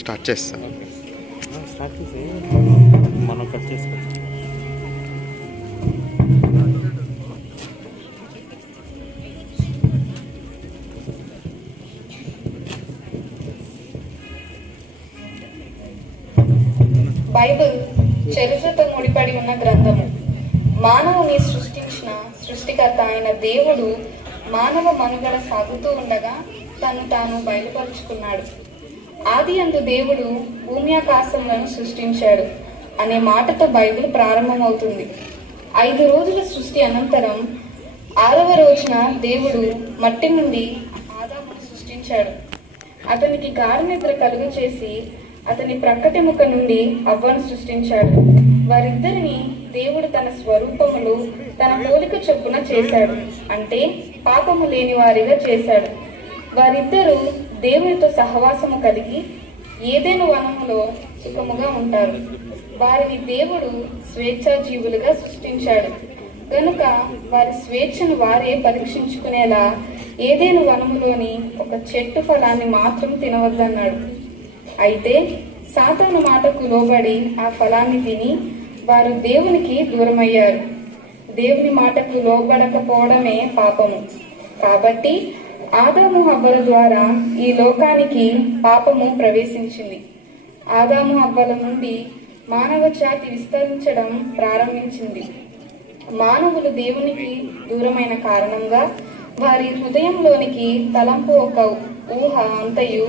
Start చేస్తా. Start చేసి మనం కట్ చేసుకోవచ్చు. బైబిల్ చరిత్రతో ముడిపడి ఉన్న గ్రంథము. మానవుని సృష్టించిన సృష్టికర్త అయిన దేవుడు మానవ మనుగడ సాగుతూ ఉండగా తను తాను బయలుపరుచుకున్నాడు. ఆది అందు దేవుడు భూమి ఆకాశములను సృష్టించాడు అనే మాటతో బైబిల్ ప్రారంభమవుతుంది. 5 రోజుల సృష్టి అనంతరం 6వ రోజున దేవుడు మట్టి నుండి ఆదామును సృష్టించాడు. అతనికి గాఢ నిద్ర కలుగు చేసి అతని ప్రక్కటి ముఖ నుండి అవ్వను సృష్టించాడు. వారిద్దరిని దేవుడు తన స్వరూపములు తన పోలిక చొప్పున చేశాడు, అంటే పాపము లేని వారిగా చేశాడు. వారిద్దరూ దేవునితో సహవాసము కలిగి ఏదైనా వనములో సుఖముగా ఉంటారు. వారిని దేవుడు స్వేచ్ఛాజీవులుగా సృష్టించాడు కనుక వారి స్వేచ్ఛను వారే పరీక్షించుకునేలా ఏదైనా వనములోని ఒక చెట్టు ఫలాన్ని మాత్రం తినవద్దన్నాడు. అయితే సాతాను మాటకు లోబడి ఆ ఫలాన్ని తిని వారు దేవునికి దూరమయ్యారు. దేవుని మాటకు లోబడకపోవడమే పాపము. కాబట్టి ఆదాము హవ్వల ద్వారా ఈ లోకానికి పాపము ప్రవేశించింది. ఆదాము హవ్వల నుండి మానవ జాతి విస్తరించడం ప్రారంభించింది. మానవులు దేవునికి దూరమైన కారణంగా వారి హృదయంలోనికి తలంపు ఒక ఊహ అంతయు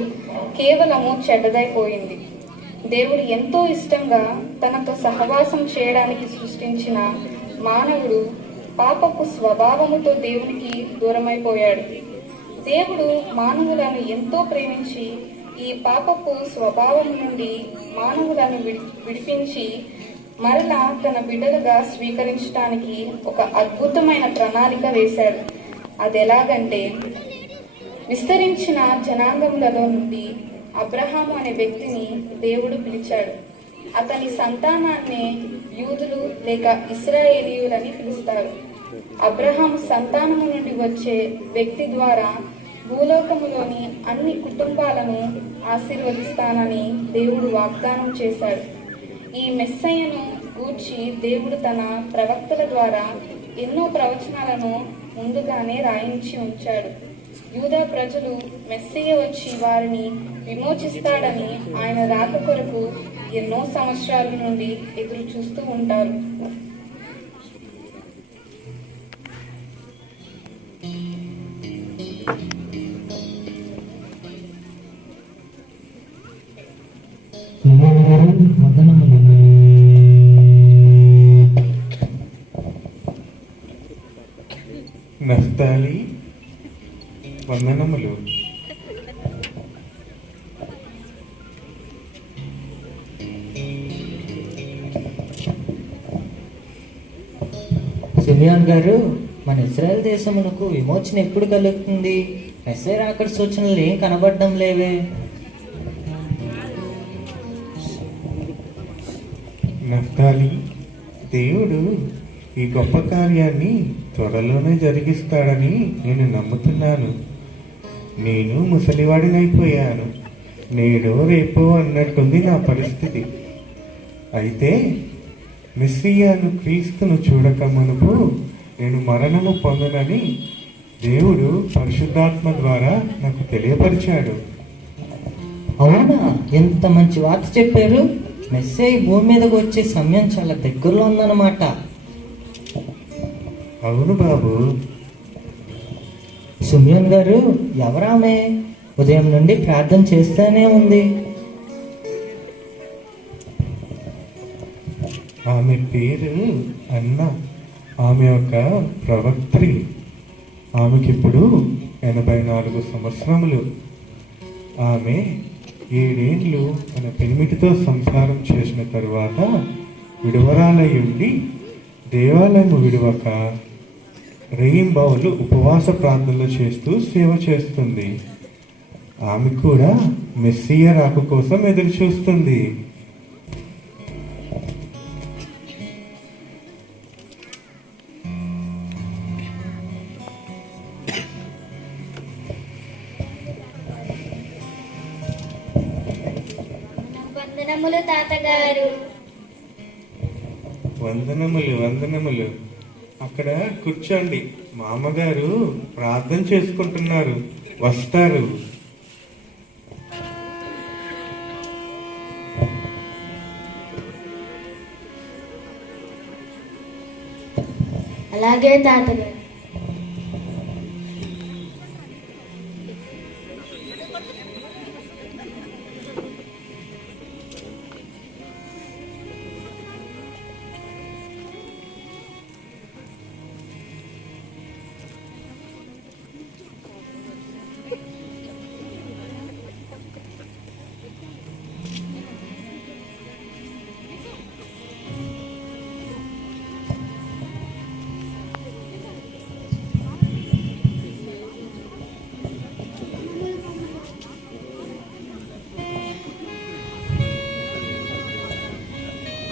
కేవలము చెడ్డదైపోయింది. దేవుడు ఎంతో ఇష్టంగా తనతో సహవాసం చేయడానికి సృష్టించిన మానవుడు పాపపు స్వభావముతో దేవునికి దూరమైపోయాడు. దేవుడు మానవులను ఎంతో ప్రేమించి ఈ పాపపు స్వభావం నుండి మానవులను విడిపించి మరలా తన బిడ్డలుగా స్వీకరించడానికి ఒక అద్భుతమైన ప్రణాళిక వేశాడు. అదెలాగంటే, విస్తరించిన జనాంగములలో నుండి అబ్రహాము అనే వ్యక్తిని దేవుడు పిలిచాడు. అతని సంతానాన్నే యూదులు లేక ఇశ్రాయేలీయులని పిలుస్తారు. అబ్రహాము సంతానము నుండి వచ్చే వ్యక్తి ద్వారా భూలోకములోని అన్ని కుటుంబాలను ఆశీర్వదిస్తానని దేవుడు వాగ్దానం చేశాడు. ఈ మెస్సయ్యను గూర్చి దేవుడు తన ప్రవక్తల ద్వారా ఎన్నో ప్రవచనాలను ముందుగానే రాయించి ఉంచాడు. యూదా ప్రజలు మెస్సయ్య వచ్చి వారిని విమోచిస్తాడని ఆయన రాక కొరకు ఎన్నో సంవత్సరాల నుండి ఎదురు చూస్తూ ఉంటారు. నఫ్తాలి వందనములు. సిమియోన్ గారు, మన ఇజ్రాయెల్ దేశమునకు విమోచన ఎప్పుడు కలుగుతుంది? మెస్సయ్య రాకడ సూచనలు ఏం కనబడడం లేవే. నఫ్తాలి, దేవుడు ఈ గొప్ప కార్యాన్ని త్వరలోనే జరిగిస్తాడని నేను నమ్ముతున్నాను. నేను ముసలివాడినైపోయాను. నేడో రేపో అన్నట్టుంది నా పరిస్థితి. అయితే మెస్సియాను క్రీస్తును చూడక మునుపు నేను మరణము పొందనని దేవుడు పరిశుద్ధాత్మ ద్వారా నాకు తెలియపరిచాడు. అవునా? ఎంత మంచి వార్త చెప్పారు. మెస్సయ్య భూమి మీదకి వచ్చే సమయం చాలా దగ్గరలో ఉందన్నమాట. అవును బాబు. సిమియోన్ గారు, ఎవరామె? ఉదయం నుండి ప్రార్థన చేస్తూనే ఉంది. ఆమె పేరు అన్న. ఆమె ఒక ప్రవక్త్రి. ఆమెకిప్పుడు 84 సంవత్సరములు. ఆమె 7 ఏళ్ళు తన పెనిమిటితో సంసారం చేసిన తరువాత విడువరాలై ఉండి దేవాలయం విడువక రేయింబవళ్ళు ఉపవాస ప్రార్థనలు చేస్తూ సేవ చేస్తుంది. ఆమె కూడా మెస్సియా రాక కోసం ఎదురు చూస్తుంది. వందనములు తాతగారు. వందనములు వందనములు. అక్కడ కూర్చోండి, మామగారు ప్రార్థన చేసుకుంటున్నారు, వస్తారు. అలాగే తాతగారు.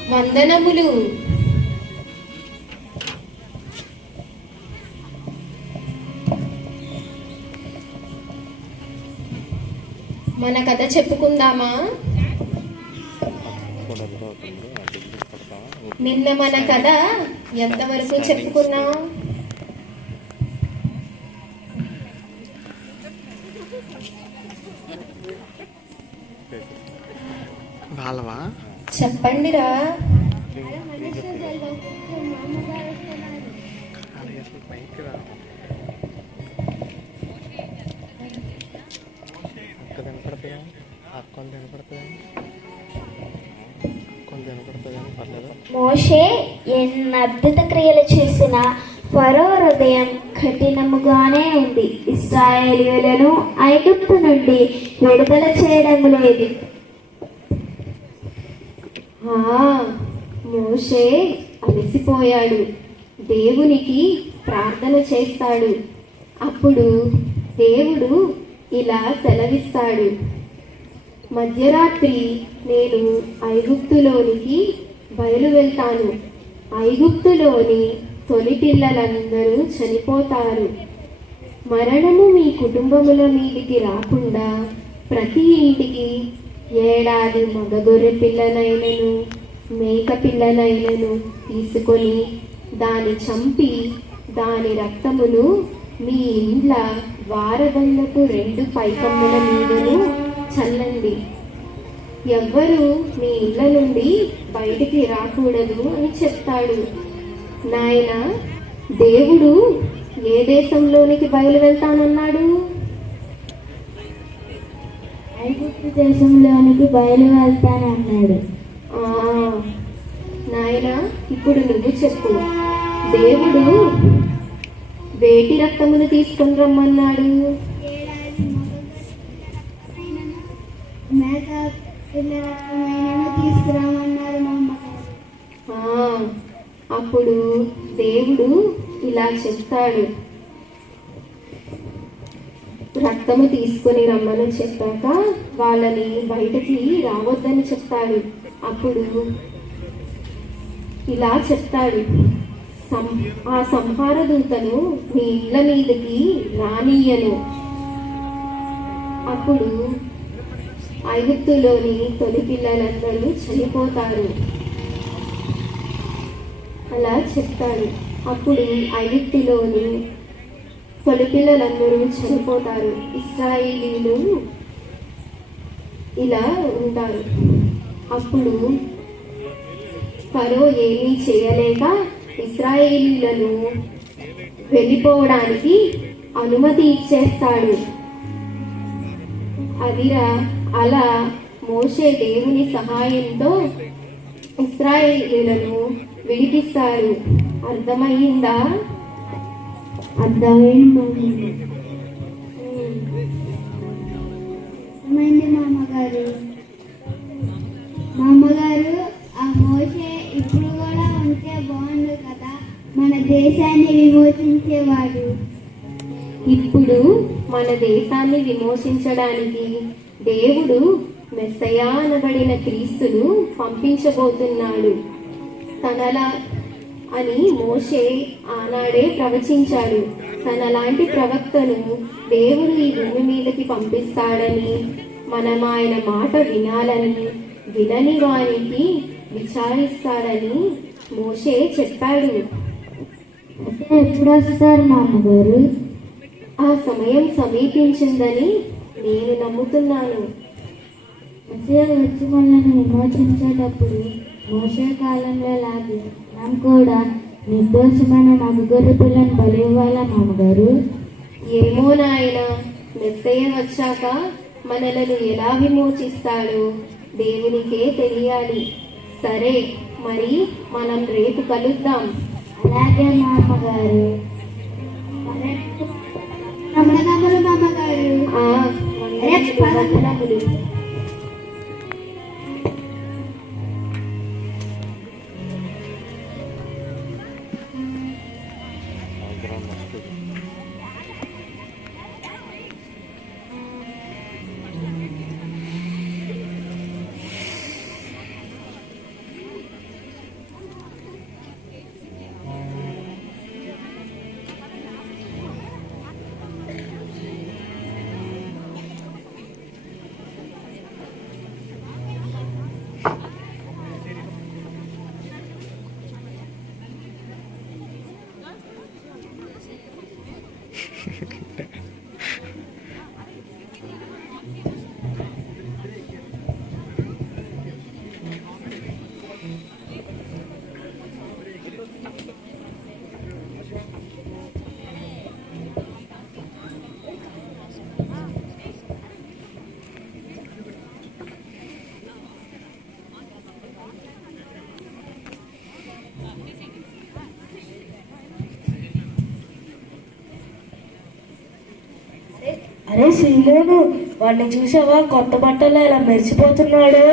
వందనములు. మన కథ చెప్పుకుందామా? నిన్న మన కథ ఎంతవరకు చెప్పుకున్నాం? వాళ్ళవా చెప్పండిరా. పైకి రా. అక్క కనపడుతుందా? అక్కలు కనపడుతుందా? అక్కలు కనపడుతుందా? పర్లేదు. మోషే ఎన్న అద్భుత క్రియలు చేసిన ఫరో హృదయం కఠినముగానే ఉంది. ఇశ్రాయేలీయులను ఐగుప్తు నుండి విడుదల చేయడం లేదు. మోషే అలసిపోయాడు. దేవునికి ప్రార్థన చేస్తాడు. అప్పుడు దేవుడు ఇలా సెలవిస్తాడు, మధ్యరాత్రి నేను ఐగుప్తులోనికి బయలు వెళ్తాను. ఐగుప్తులోని తొలి పిల్లలందరూ చనిపోతారు. మరణము మీ కుటుంబముల మీదికి రాకుండా ప్రతి ఇంటికి ఏడాది మగ గొర్రె పిల్లనైనను మేక పిల్లనైనను తీసుకొని దాని చంపి దాని రక్తమును మీ ఇండ్ల వారబండపు 2 పైకమ్ముల మీదను చల్లండి. ఎవ్వరూ మీ ఇళ్ళ నుండి బయటికి రాకూడదు అని చెప్తాడు. నాయన, దేవుడు ఏ దేశంలోనికి బయలు వెళ్తానన్నాడు? ఐగుప్తు దేశంలోనికి బయలు వెళ్తానన్నాడు. నాయన, ఇప్పుడు నువ్వు చెప్పు, దేవుడు వేటి రక్తమును తీసుకొని రమ్మన్నాడు? అప్పుడు దేవుడు ఇలా చెప్తాడు, రక్తము తీసుకొని రమ్మని చెప్పాక వాళ్ళని బయటకి రావద్దని చెప్తాడు. అప్పుడు ఇలా చెప్తాడు, ఆ సంహార దూతను మీ ఇళ్ళ మీదకి రానియ్యను. అప్పుడు ఐగుప్తులోని తొలి పిల్లలందరూ చనిపోతారు. అలా చెప్తాడు. అప్పుడు ఐగుప్తులోని తొలి పిల్లలందరూ చనిపోతారు. ఇశ్రాయేలీయులు ఇలా ఉంటారు. అప్పుడు ఫరో ఏమీ చేయలేక ఇశ్రాయేలీయులను వెళ్ళిపోవడానికి అనుమతి ఇచ్చేస్తాడు. అలా మోషే దేవుని సహాయంతో ఇశ్రాయేలీయులను విడిపిస్తాడు. అర్థమయ్యిందా? అర్థమైంది మామగారు. ఆ మోషే ఇప్పుడు కూడా ఉంటే బాగుండు కదా, మన దేశాన్ని విమోచించేవాడు. ఇప్పుడు మన దేశాన్ని విమోచించడానికి దేవుడు మెస్సయా అనబడిన క్రీస్తును పంపించబోతున్నాడు తనలా అని మోషే ఆనాడే ప్రవచించాడు. తనలాంటి ప్రవక్తను దేవుడు ఈ భూమి మీదకి పంపిస్తాడని, మనం ఆయన మాట వినాలని, వినని వారికి విచారిస్తాడని మోషే చెప్పాడు. అయితే ఎప్పుడు వస్తారు మా అమ్మగారు? ఆ సమయం సమీపించిందని నేను నమ్ముతున్నాను. మెస్సియా వచ్చి మనల్ని విమోచించేటప్పుడు మోసే కాలంలో లాగి మనం కూడా నిర్దోషమైన మగ గొర్రె పిల్లని బలి ఇవ్వాలా మామగారు? ఏమో నాయన, మెస్సయ్య వచ్చాక మనలను ఎలా విమోచిస్తాడో దేవునికే తెలియాలి. సరే, మరి మనం రేపు కలుద్దాం. అలాగే మా అమ్మగారు. వందనములు మా అమ్మగారు. వందనములు. అరే శ్రీలోను, వాడిని చూసావా? కొత్త బట్టలు ఇలా మెరిసిపోతున్నాడు.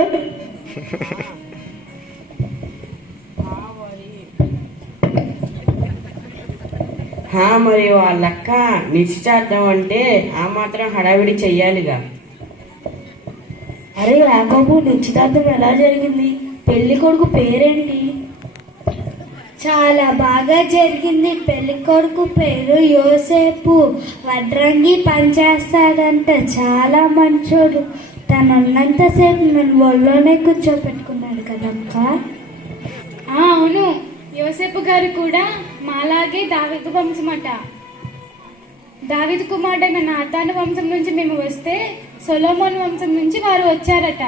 మరి వాళ్ళక్క నిశ్చితార్థం అంటే ఆ మాత్రం హడావిడి చెయ్యాలిగా. అరే యాకోబు, నిశ్చితార్థం ఎలా జరిగింది? పెళ్లి కొడుకు పేరేంటి? చాలా బాగా జరిగింది. పెళ్లి కొడుకు పేరు యోసేపు. వడ్రంగి పనిచేస్తాడంట. చాలా మంచోడు. తను ఉన్నంతసేపు నన్ను ఒళ్ళోనే కూర్చోపెట్టుకున్నాడు కదక్క. అవును, యోసేపు గారు కూడా మాలాగే దావీదు వంశమట. దావీదు కుమారుడైన నాతాను వంశం నుంచి మేము వస్తే సొలొమోను వంశం నుంచి వారు వచ్చారట.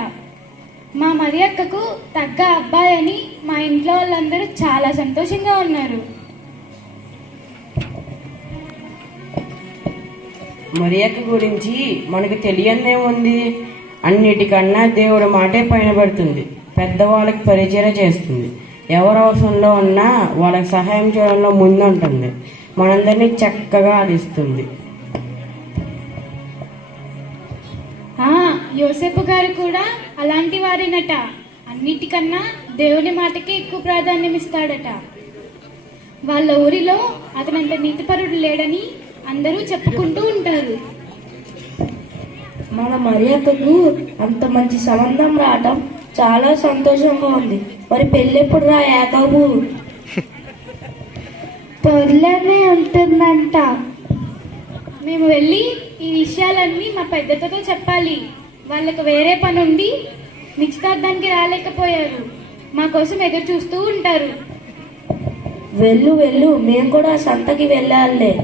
మా మరి అక్కకు తగ్గ అబ్బాయి అని మా ఇంట్లో వాళ్ళందరూ చాలా సంతోషంగా ఉన్నారు. మరియక్క గురించి మనకు తెలియదేముంది? అన్నిటికన్నా దేవుడు మాటే పైన పడుతుంది. పెద్దవాళ్ళకి పరిచయం చేస్తుంది. ఎవరు అవసరంలో ఉన్నా వాళ్ళకి సహాయం చేయడంలో ముందుంటుంది. మనందరినీ చక్కగా ఆడిస్తుంది. యోసేపు గారు కూడా అలాంటి వారేనట. అన్నిటికన్నా దేవుని మాటకి ఎక్కువ ప్రాధాన్యం ఇస్తాడట. వాళ్ళ ఊరిలో అతనంత నీతిపరుడు లేడని అందరూ చెప్పుకుంటూ ఉంటారు. మన మరియక్కకు అంత మంచి సంబంధం రావటం చాలా సంతోషంగా ఉంది. మరి పెళ్ళి ఎప్పుడు రా యాకోబు? త్వరలోనే ఉంటుందంట. మేము వెళ్ళి ఈ విషయాలన్నీ మా పెద్దతో చెప్పాలి. వాళ్ళకు వేరే పని ఉండి నిశ్చితార్థానికి రాలేకపోయారు. మా కోసం ఎదురు చూస్తూ ఉంటారు. వెళ్ళు వెళ్ళు, మేము కూడా సంతకి వెళ్ళాలే.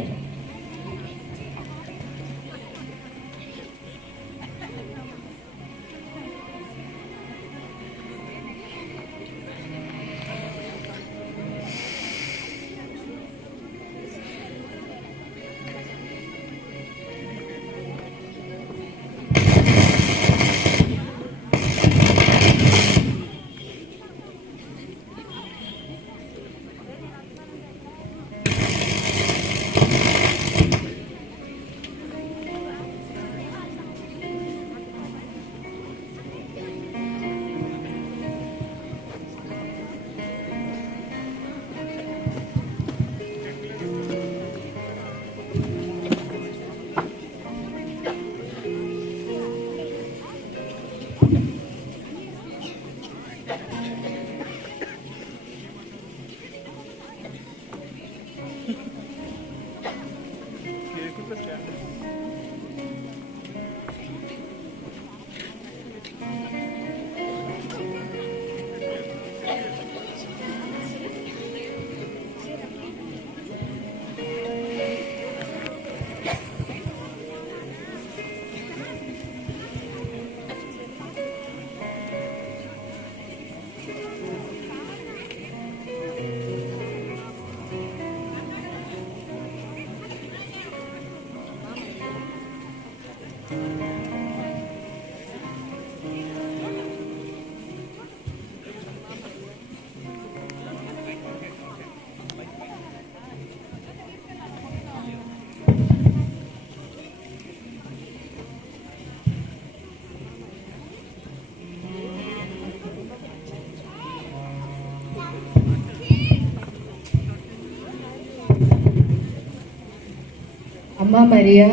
అమ్మా మరియా,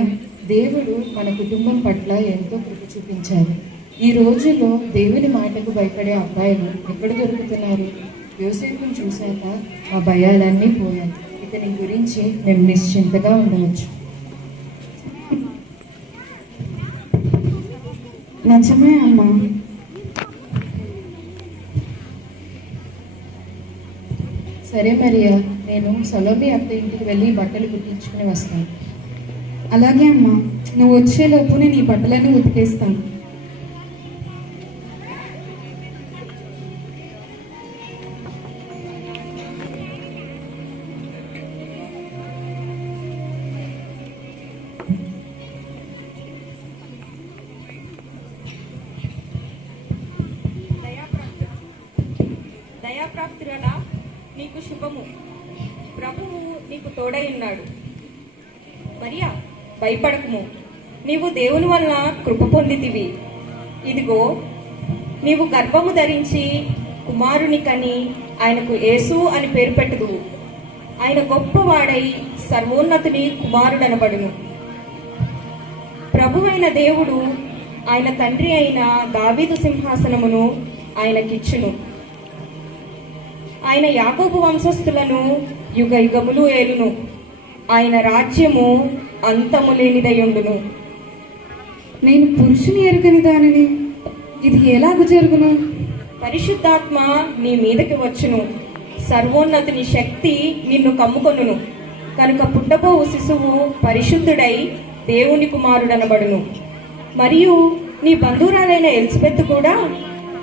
దేవుడు మన కుటుంబం పట్ల ఎంతో కృప చూపించారు. ఈ రోజుల్లో దేవుని మాటకు భయపడే అబ్బాయిలు ఎక్కడ దొరుకుతున్నారు? యోసేపుని చూశాక మా భయాలన్నీ పోయాయి. ఇతని గురించి మేము నిశ్చింతగా ఉండవచ్చు. నిజమే అమ్మా. సరే మరియా, నేను సలోమి అత్త ఇంటికి వెళ్ళి బట్టలు కుట్టించుకుని వస్తాను. అలాగే అమ్మా, నువ్వు వచ్చేలోపు నేను ఈ బట్టలన్నీ ఉతికేస్తాను. దయాప్రాప్తురాలా, నీకు శుభము. ప్రభువు నీకు తోడై ఉన్నాడు. మరియా, భయపడకుము, నీవు దేవుని వలన కృప పొందితివి. ఇదిగో, నీవు గర్భము ధరించి కుమారుని కని ఆయనకు యేసు అని పేరు పెట్టుదువు. ఆయన గొప్పవాడై సర్వోన్నతుని కుమారుడనబడును. ప్రభువైన దేవుడు ఆయన తండ్రి అయిన దావీదు సింహాసనమును ఆయనకిచ్చును. ఆయన యాకోబు వంశస్థులను యుగ యుగములు ఏలును. ఆయన రాజ్యము అంతము లేనిదయుండును. నేను పురుషుని ఎరుగని దానిని, ఇది ఎలాగ జరుగును? పరిశుద్ధాత్మ నీ మీదకి వచ్చును. సర్వోన్నతుని శక్తి నిన్ను కమ్ముకొనును. కనుక పుట్టబోవు శిశువు పరిశుద్ధుడై దేవుని కుమారుడనబడును. మరియు నీ బంధువురాలైన ఎలిజబెత్ కూడా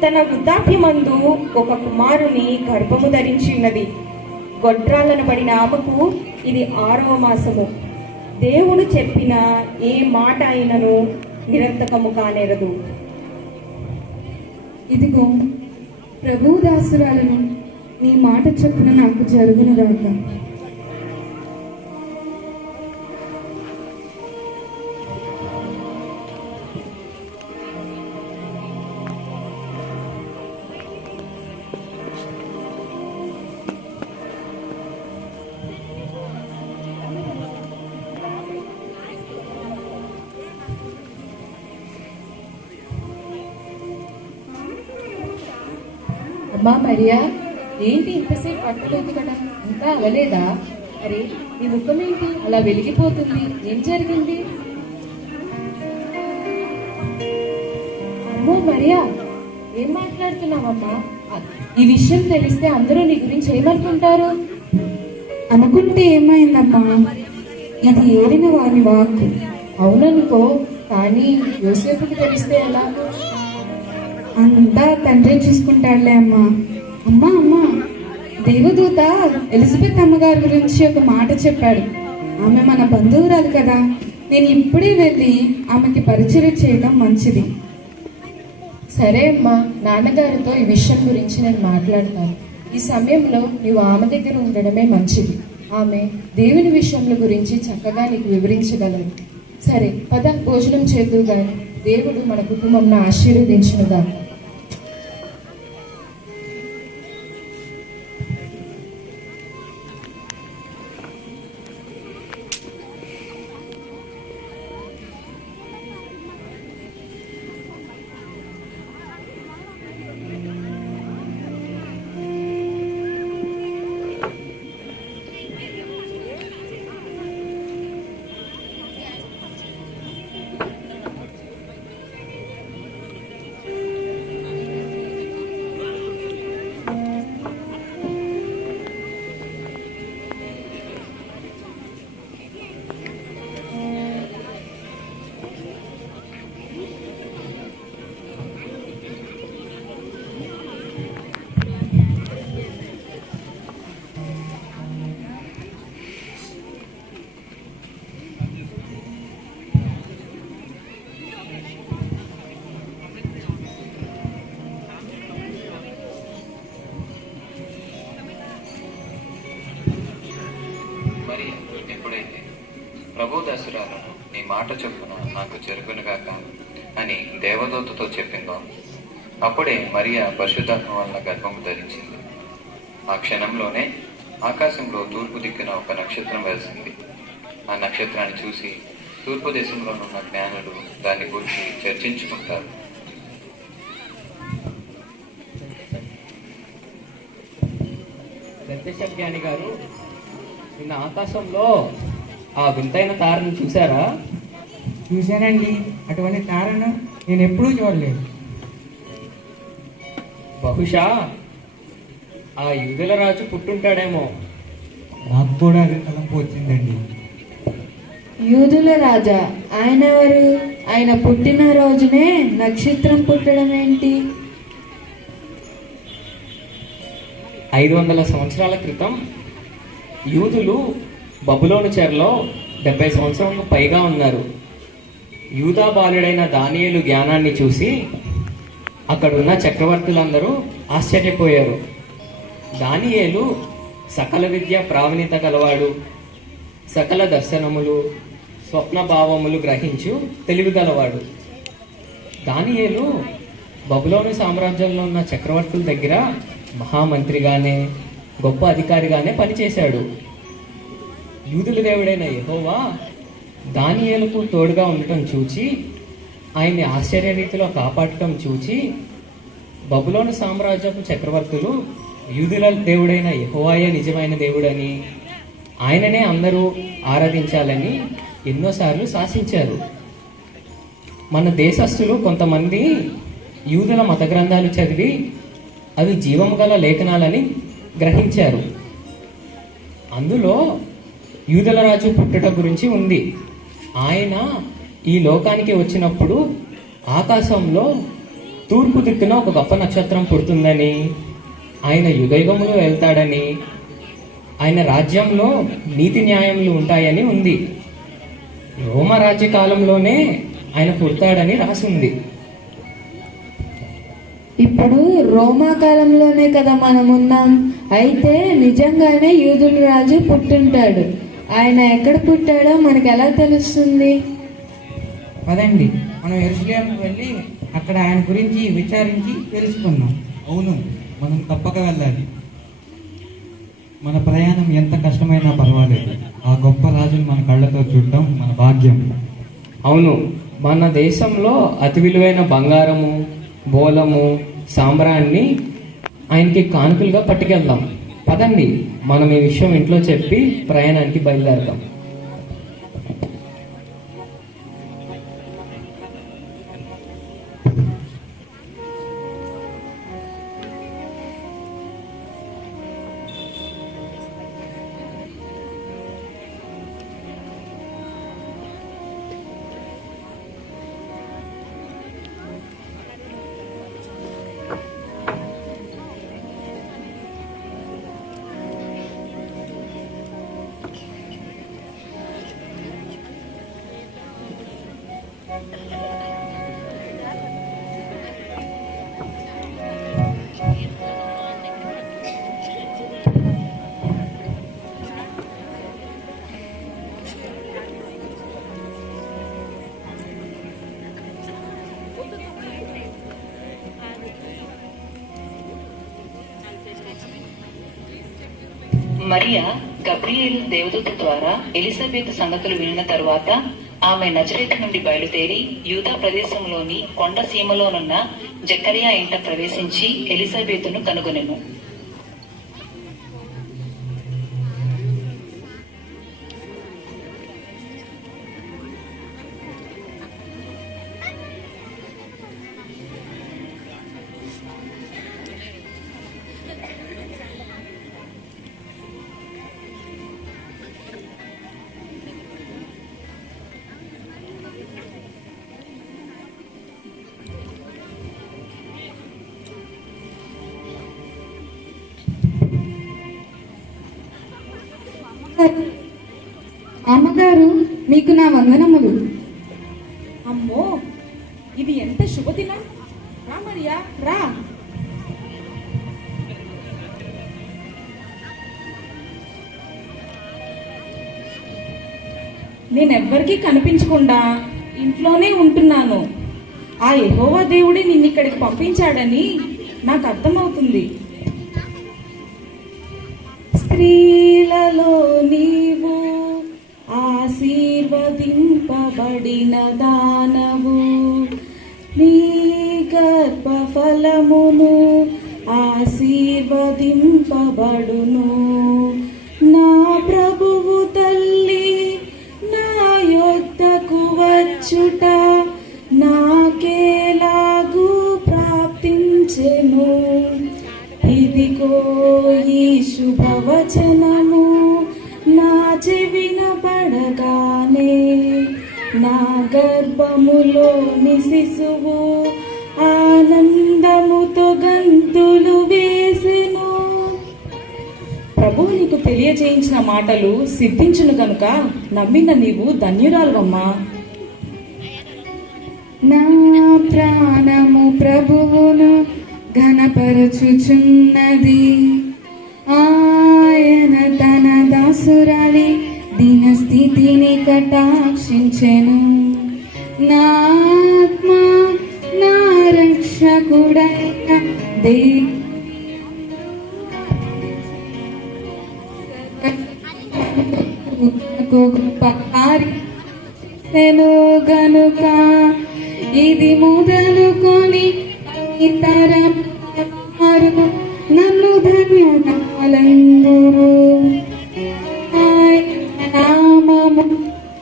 తన వృద్ధాప్యమందు ఒక కుమారుని గర్భము ధరించి ఉన్నది. గొడ్రాలనబడిన ఆమెకు ఇది 6వ మాసము. దేవుడు చెప్పిన ఏ మాట అయినను నిరర్థకము కానేరదు. ఇదిగో, ప్రభువు దాసురాలను, నీ మాట చొప్పున నాకు జరుగును గాక. అమ్మా మరియా, ఏంటి ఇంతసేపు బట్టలు ఉతకడం ఇంకా అవలేదా? అరే, నీ ముఖం ఏంటి అలా వెలిగిపోతుంది? ఏం జరిగింది? అమ్మో మరియా, ఏం మాట్లాడుతున్నావమ్మా? ఈ విషయం తెలిస్తే అందరూ నీ గురించి ఏమనుకుంటారు? అనుకుంటే ఏమైందమ్మా? ఇది ఏడిన వాని వాక్కు. అవుననుకో, కానీ యోసేపుకి తెలిస్తే ఎలా? అంతా తండ్రి చూసుకుంటాడులే అమ్మా. అమ్మా అమ్మా, దేవదూత ఎలిజబెత్ అమ్మగారి గురించి ఒక మాట చెప్పాడు. ఆమె మన బంధువురాలు కదా. నేను ఇప్పుడే వెళ్ళి ఆమెకి పరిచయం చేయడం మంచిది. సరే అమ్మా, నాన్నగారితో ఈ విషయం గురించి నేను మాట్లాడతాను. ఈ సమయంలో నీవు ఆమె దగ్గర ఉండడమే మంచిది. ఆమె దేవుని విషయముల గురించి చక్కగా నీకు వివరించగలరు. సరే పద, భోజనం చేద్దువు గాని. దేవుడు మన కుటుంబంను ఆశీర్వదించునుగా. మరి ఎప్పుడైతే ప్రభుదాసురాలను నీ మాట చొప్పున నాకు జరుగునుగాక అని దేవదూతతో చెప్పిందో అప్పుడే మరియా పరిశుద్ధాత్మ వలన గర్భము ధరించింది. ఆ క్షణంలోనే ఆకాశంలో తూర్పు దిక్కున ఒక నక్షత్రం వెలిసింది. ఆ నక్షత్రాన్ని చూసి తూర్పు దేశంలోనున్న జ్ఞానులు దాన్ని గురించి చర్చించుకుంటారు. ప్రత్యక్ష జ్ఞాని గారు, నిన్న ఆకాశంలో ఆ వింతైన తారను చూసారా? చూశానండి. అటువంటి తారను నేను ఎప్పుడూ చూడలేదు. బహుశా ఆ యూదుల రాజు పుట్టుంటాడేమో. నాకు కూడా అది తలంపు వచ్చిందండి. యూదుల రాజా? ఆయన ఎవరు? ఆయన పుట్టిన రోజునే నక్షత్రం పుట్టడం ఏంటి? 500 సంవత్సరాల క్రితం యూదులు బబులోను చెరలో 70 సంవత్సరాలకు పైగా ఉన్నారు. యూదా బాలుడైన దానియేలు జ్ఞానాన్ని చూసి అక్కడున్న చక్రవర్తులందరూ ఆశ్చర్యపోయారు. దానియేలు సకల విద్య ప్రావీణ్యత గలవాడు, సకల దర్శనములు స్వప్న భావములు గ్రహించు తెలివిగలవాడు. దానియేలు బబులోను సామ్రాజ్యంలో ఉన్న చక్రవర్తుల దగ్గర మహామంత్రిగానే గొప్ప అధికారిగానే పనిచేశాడు. యూదుల దేవుడైన యెహోవా దానియేలుకు తోడుగా ఉండటం చూచి ఆయన్ని ఆశ్చర్యరీతిలో కాపాడటం చూచి బబులోను సామ్రాజ్యపు చక్రవర్తులు యూదుల దేవుడైన యెహోవాయే నిజమైన దేవుడని, ఆయననే అందరూ ఆరాధించాలని ఎన్నోసార్లు శాసించారు. మన దేశస్థులు కొంతమంది యూదుల మత గ్రంథాలు చదివి అవి జీవము గల లేఖనాలని గ్రహించారు. అందులో యూదుల రాజు పుట్టుట గురించి ఉంది. ఆయన ఈ లోకానికి వచ్చినప్పుడు ఆకాశంలో తూర్పు దిక్కున ఒక గొప్ప నక్షత్రం పుడుతుందని, ఆయన యుగయుగములు వెళ్తాడని, ఆయన రాజ్యంలో నీతి న్యాయములు ఉంటాయని ఉంది. రోమ రాజ్య కాలంలోనే ఆయన పుడతాడని రాసింది. ఇప్పుడు రోమా కాలంలోనే కదా మనం ఉన్నాం. అయితే నిజంగానే యూదుల రాజు పుట్టుంటాడు. ఆయన ఎక్కడ పుట్టాడో మనకు ఎలా తెలుస్తుంది? పదండి, మనం యెరూషలేముకు వెళ్ళి అక్కడ ఆయన గురించి విచారించి తెలుసుకుందాం. అవును, మనం తప్పక వెళ్ళాలి. మన ప్రయాణం ఎంత కష్టమైనా పర్వాలేదు. ఆ గొప్ప రాజును మన కళ్ళతో చూడటం మన భాగ్యం. అవును, మన దేశంలో అతి విలువైన బంగారము, బోలము, సాంబ్రాన్ని ఆయనకి కానుకలుగా పట్టుకెళ్దాం. పదండి, మనం ఈ విషయం ఇంట్లో చెప్పి ప్రయాణానికి బయలుదేరదాం. మరియా గబ్రియేలు దేవదూత ద్వారా ఎలిజబెత్ సంగతులు విన్న తరువాత ఆమె నజరేతు నుండి బయలుదేరి యూదా ప్రదేశంలోని కొండ సీమలోనున్న జకరియా ఇంట ప్రవేశించి ఎలిజబెతును కనుగొనెను. అమ్మగారు, మీకు నా వందనములు. అమ్మో, ఇది ఎంత శుభదినం! రా మరియా, రా. నేనెవ్వరికీ కనిపించకుండా ఇంట్లోనే ఉంటున్నాను. ఆ యెహోవా దేవుడే నిన్నిక్కడికి పంపించాడని నాకు అర్థమవుతుంది. స్త్రీలలో నీవు ఆశీర్వదింపబడిన ఆశీర్వదింపబడిన దానవు నీ గర్భఫలమును ఆశీర్వదింపబడును. నా ప్రభువు తల్లి నా యొద్దకు వచ్చుట నాకేలాగు ప్రాప్తించెను. ఇదిగో ఈ శుభవచనము నా చెవిన పడగానే నా గర్భములోని శిశువు ఆనందముతో గంతులు వేసెను. ప్రభు నీకు తెలియజేయించిన మాటలు సిద్ధించును గనుక నమ్మిన నీవు ధన్యురాలవమ్మా. నా ప్రాణము ప్రభువును ఘనపరచుచున్నది. ఆయన తన దాసురాలి దీన స్థితిని కటాక్షించెను. నా ఆత్మ నా రక్షకుడైన గనుక ఇది మొదలుకొని ఇతరం నన్ను ధన్యురాలందురు. నామము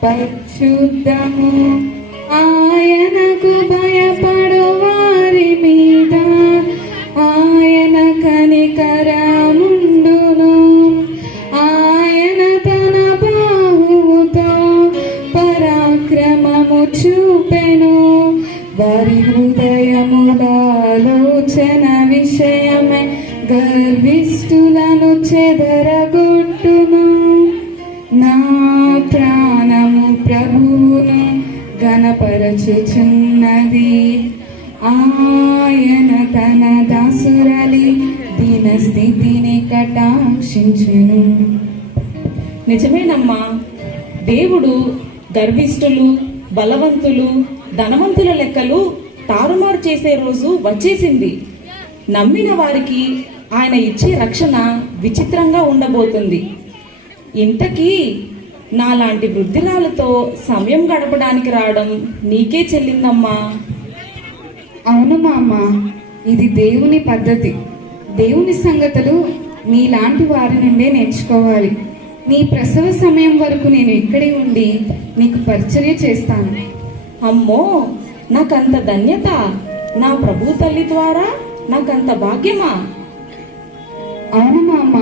పరిశుద్ధము. ఆయనకు భయపడు వారి మీద ఆయన కనికరముండును. ఆయన తన బాహువుతో పరాక్రమము చూపెను. వారి హృదయములోచన విషయమై గర్విష్ఠులను చెదరగొట్టును. నా ప్రాణము ప్రభువును గణపరచుచున్నది. ఆయన తన దాసురాలి దీన స్థితిని కటాక్షించును. నిజమేనమ్మా, దేవుడు గర్విష్ఠులు, బలవంతులు, ధనవంతుల లెక్కలు తారుమారు చేసే రోజు వచ్చేసింది. నమ్మిన వారికి ఆయన ఇచ్చే రక్షణ విచిత్రంగా ఉండబోతుంది. ఇంతకీ నాలాంటి వృద్ధిరాలతో సమయం గడపడానికి రావడం నీకే చెల్లిందమ్మా. అవును మామ, ఇది దేవుని పద్ధతి. దేవుని సంగతులు నీలాంటి వారి నుండే నేర్చుకోవాలి. నీ ప్రసవ సమయం వరకు నేను ఇక్కడే ఉండి నీకు పరిచర్య చేస్తాను. అమ్మో, నాకంత ధన్యత నా ప్రభు తల్లి ద్వారా నాకంత భాగ్యమా? అవును మామ,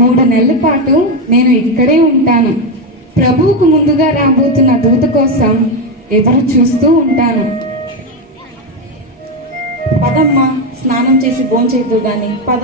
3 నెలల పాటు నేను ఇక్కడే ఉంటాను. ప్రభువుకు ముందుగా రాబోతున్న దూత కోసం ఎదురు చూస్తూ ఉంటాను. పదమ్మా, స్నానం చేసి భోంచేద్దు గాని పద.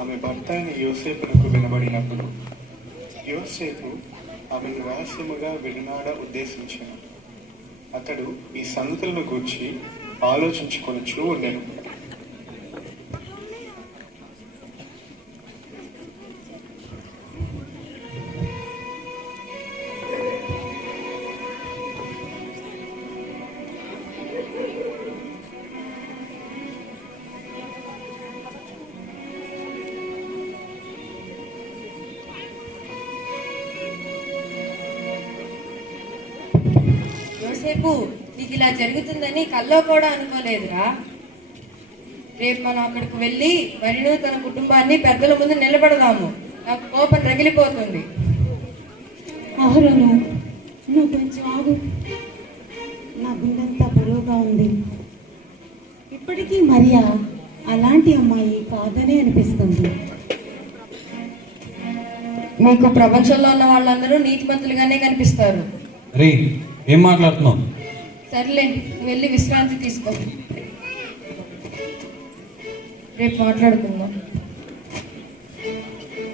ఆమె భర్త అయిన యోసేపునకు వినబడినప్పుడు యోసేపు ఆమెను రహస్యముగా విడనాడ ఉద్దేశించాను. అతడు ఈ సంగతులను గూర్చి ఆలోచించుకొనుచూ ఉండెను. యోసేపు, నీకు ఇలా జరుగుతుందని కల్లో కూడా అనుకోలేదురా. రేపు మనం అక్కడికి వెళ్ళి మరియు తన కుటుంబాన్ని పెద్దల ముందు నిలబడదాము. నాకు కోపం రగిలిపోతుంది. అహరోను, నువ్వు కొంచెం ఆగు. నా గుండెంతా బరువుగా ఉంది. ఇప్పటికీ మరియా అలాంటి అమ్మాయి కాదని అనిపిస్తుంది. మీకు ప్రపంచంలో ఉన్న వాళ్ళందరూ నీతిమంతులుగానే కనిపిస్తారు. రే, ఏం మాట్లాడుతున్నావు? సర్లేండి, నువ్వు వెళ్ళి విశ్రాంతి తీసుకో. రేపు మాట్లాడుకుందాం.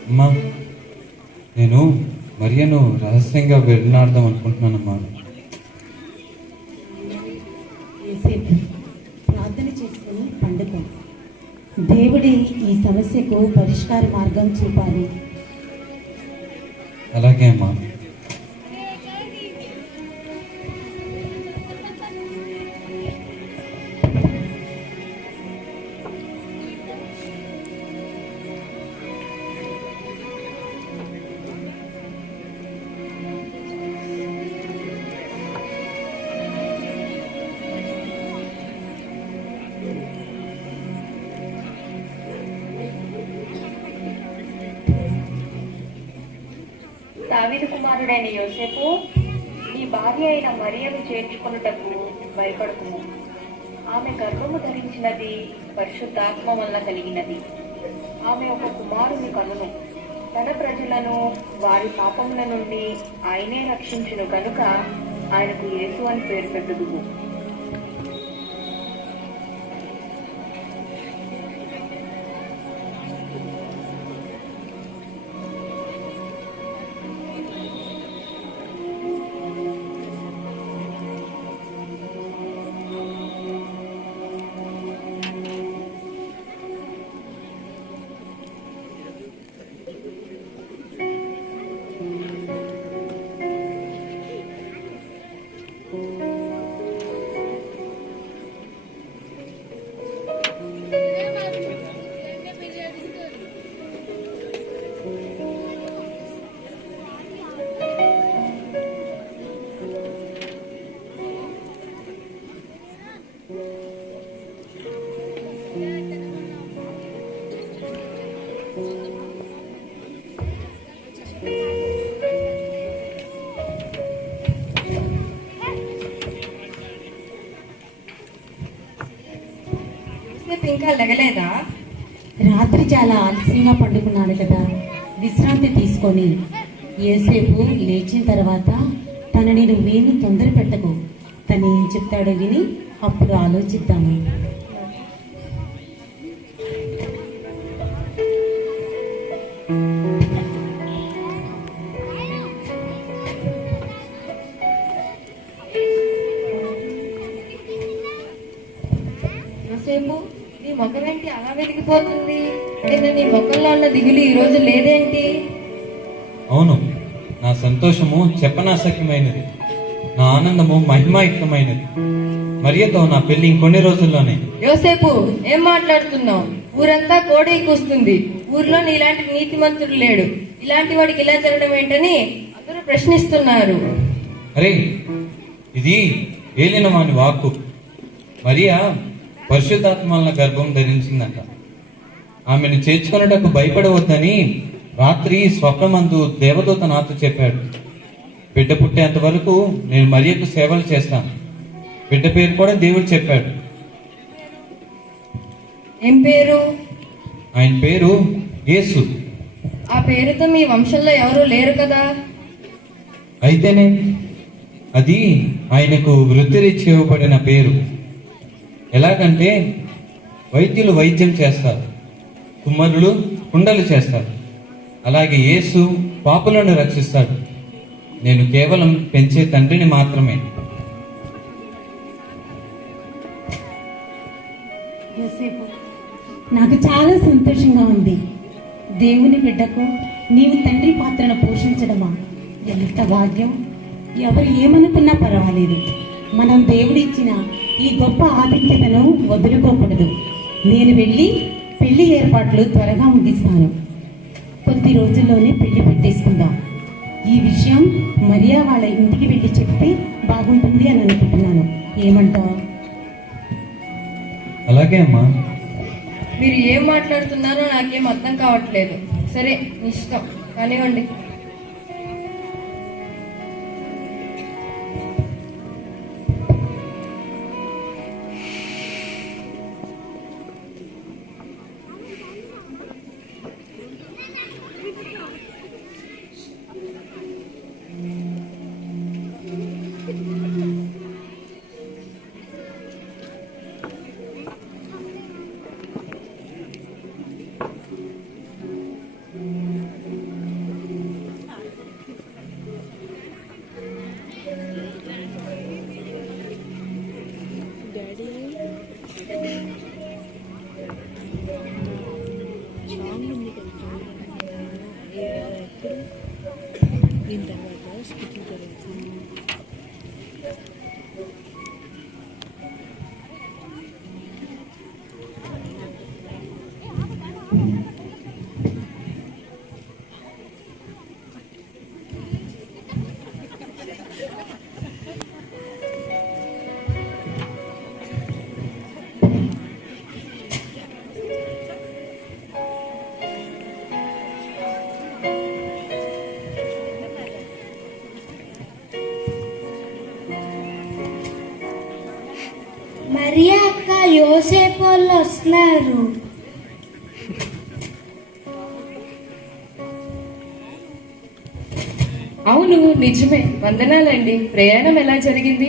అమ్మా, నేను మరియను రహస్యంగా వెళ్ళాడదాం అనుకుంటున్నానమ్మా. యోసేపు, ప్రార్థన చేసుకుని పండుకో. దేవుడి ఈ సమస్యకు పరిష్కార మార్గం చూపాలి. అలాగే అమ్మా. దావీదు కుమారుడైన యోసేపు, నీ భార్య అయిన మరియను చేర్చుకొనుటకు భయపడకుము. ఆమె గర్భము ధరించినది పరిశుద్ధాత్మ వల్ల కలిగినది. ఆమె ఒక కుమారుని కనును. తన ప్రజలను వారి పాపముల నుండి ఆయనే రక్షించును కనుక ఆయనకు యేసు అని పేరు పెట్టుదువు. ఇంకా లెగలేదా? రాత్రి చాలా ఆలస్యంగా పండుకున్నాడు కదా, విశ్రాంతి తీసుకొని ఏసేపు లేచిన తర్వాత తనని నువ్వేమి తొందర పెట్టకు. తను ఏం చెప్తాడో విని అప్పుడు ఆలోచిద్దాము. యోసేపు, నీ ముఖం ఏంటి అలా వెలిగిపోతుంది? నిన్న నీ ముఖంలో ఉన్న దిగులు ఈ రోజు లేదేంటి? అవును, నా సంతోషము చెప్పనాశక్యమైనది, నా ఆనందము మహిమాయుక్తమైనది. మరియతో నా పెళ్లి ఇంకొన్ని రోజుల్లోనే. యోసేపు, ఏం మాట్లాడుతున్నావు? ఊరంతా కోడై కూస్తుంది. ఊర్లో నీలాంటి నీతిమంతుడు లేడు. ఇలాంటి వాడికి ఇలా జరగడం ఏంటని అందరూ ప్రశ్నిస్తున్నారు. అరే, ఇది ఏలిన వాని వాక్కు. మరియా పరిశుద్ధాత్మ వలన గర్భం ధరించిందంట. ఆమెను చేర్చుకున్నటకు భయపడవద్దని రాత్రి స్వప్నమందు దేవదూత నాతో చెప్పాడు. బిడ్డ పుట్టేంత వరకు నేను మరియకు సేవలు చేస్తాను. బిడ్డ పేరు కూడా దేవుడు చెప్పాడు. ఏం పేరు? ఆయన పేరు యేసు. ఆ పేరుతో మీ వంశంలో ఎవరు లేరు కదా? అయితేనే అది ఆయనకు వృత్తిరీత్యా ఇవ్వబడిన పేరు. ఎలాగంటే వైద్యులు వైద్యం చేస్తారు, కుమ్మరులు కుండలు చేస్తారు. అలాగే యేసు పాపులను రక్షిస్తాడు. నేను కేవలం పెంచే తండ్రిని మాత్రమే. యోసేపు, నాకు చాలా సంతోషంగా ఉంది. దేవుని బిడ్డకు నీవు తండ్రి పాత్రను పోషించడమా ఎంత భాగ్యం. ఎవరు ఏమనుకున్నా పర్వాలేదు, మనం దేవుడిచ్చిన ఈ గొప్ప ఆధిక్యతను వదులుకోకూడదు. నేను వెళ్ళి పెళ్లి ఏర్పాట్లు త్వరగా ముగిస్తాను. కొద్ది రోజుల్లోనే పెళ్లి పెట్టేసుకుందాం. ఈ విషయం మరియా వాళ్ళ ఇంటికి వెళ్ళి చెప్తే బాగుంటుంది అని అనుకుంటున్నాను. ఏమంటావు? అలాగే అమ్మా. మీరు ఏం మాట్లాడుతున్నారో నాకేం అర్థం కావట్లేదు. సరే, మీ ఇష్టం కానివ్వండి. మరియా అక్క యోసేపు వాళ్ళు వస్తున్నారు. అవును, నిజమే. వందనాలండి. ప్రయాణం ఎలా జరిగింది?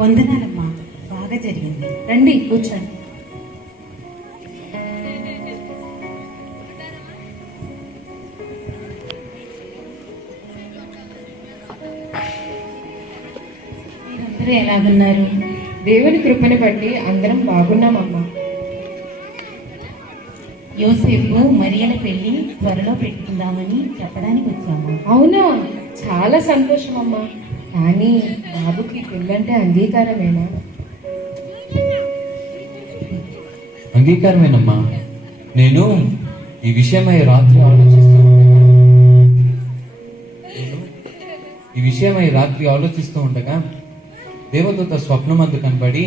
వందనాలమ్మా, బాగా జరిగింది. రండి కూర్చోండి. మీరందరూ ఎలాగున్నారు? దేవుని కృపని బట్టి అందరం బాగున్నామమ్మా. యోసేపు మరియల పెళ్లి త్వరలో పెట్టుకుందామని చెప్పడానికి వచ్చాము. అవునా, చాలా సంతోషం అమ్మా. కానీ బాబుకి పెళ్ళంటే అంగీకారమేనా? అంగీకారమేనమ్మా. నేను ఈ విషయమై రాత్రి ఆలోచిస్తూ ఉండగా దేవదూత స్వప్నమందు కనబడి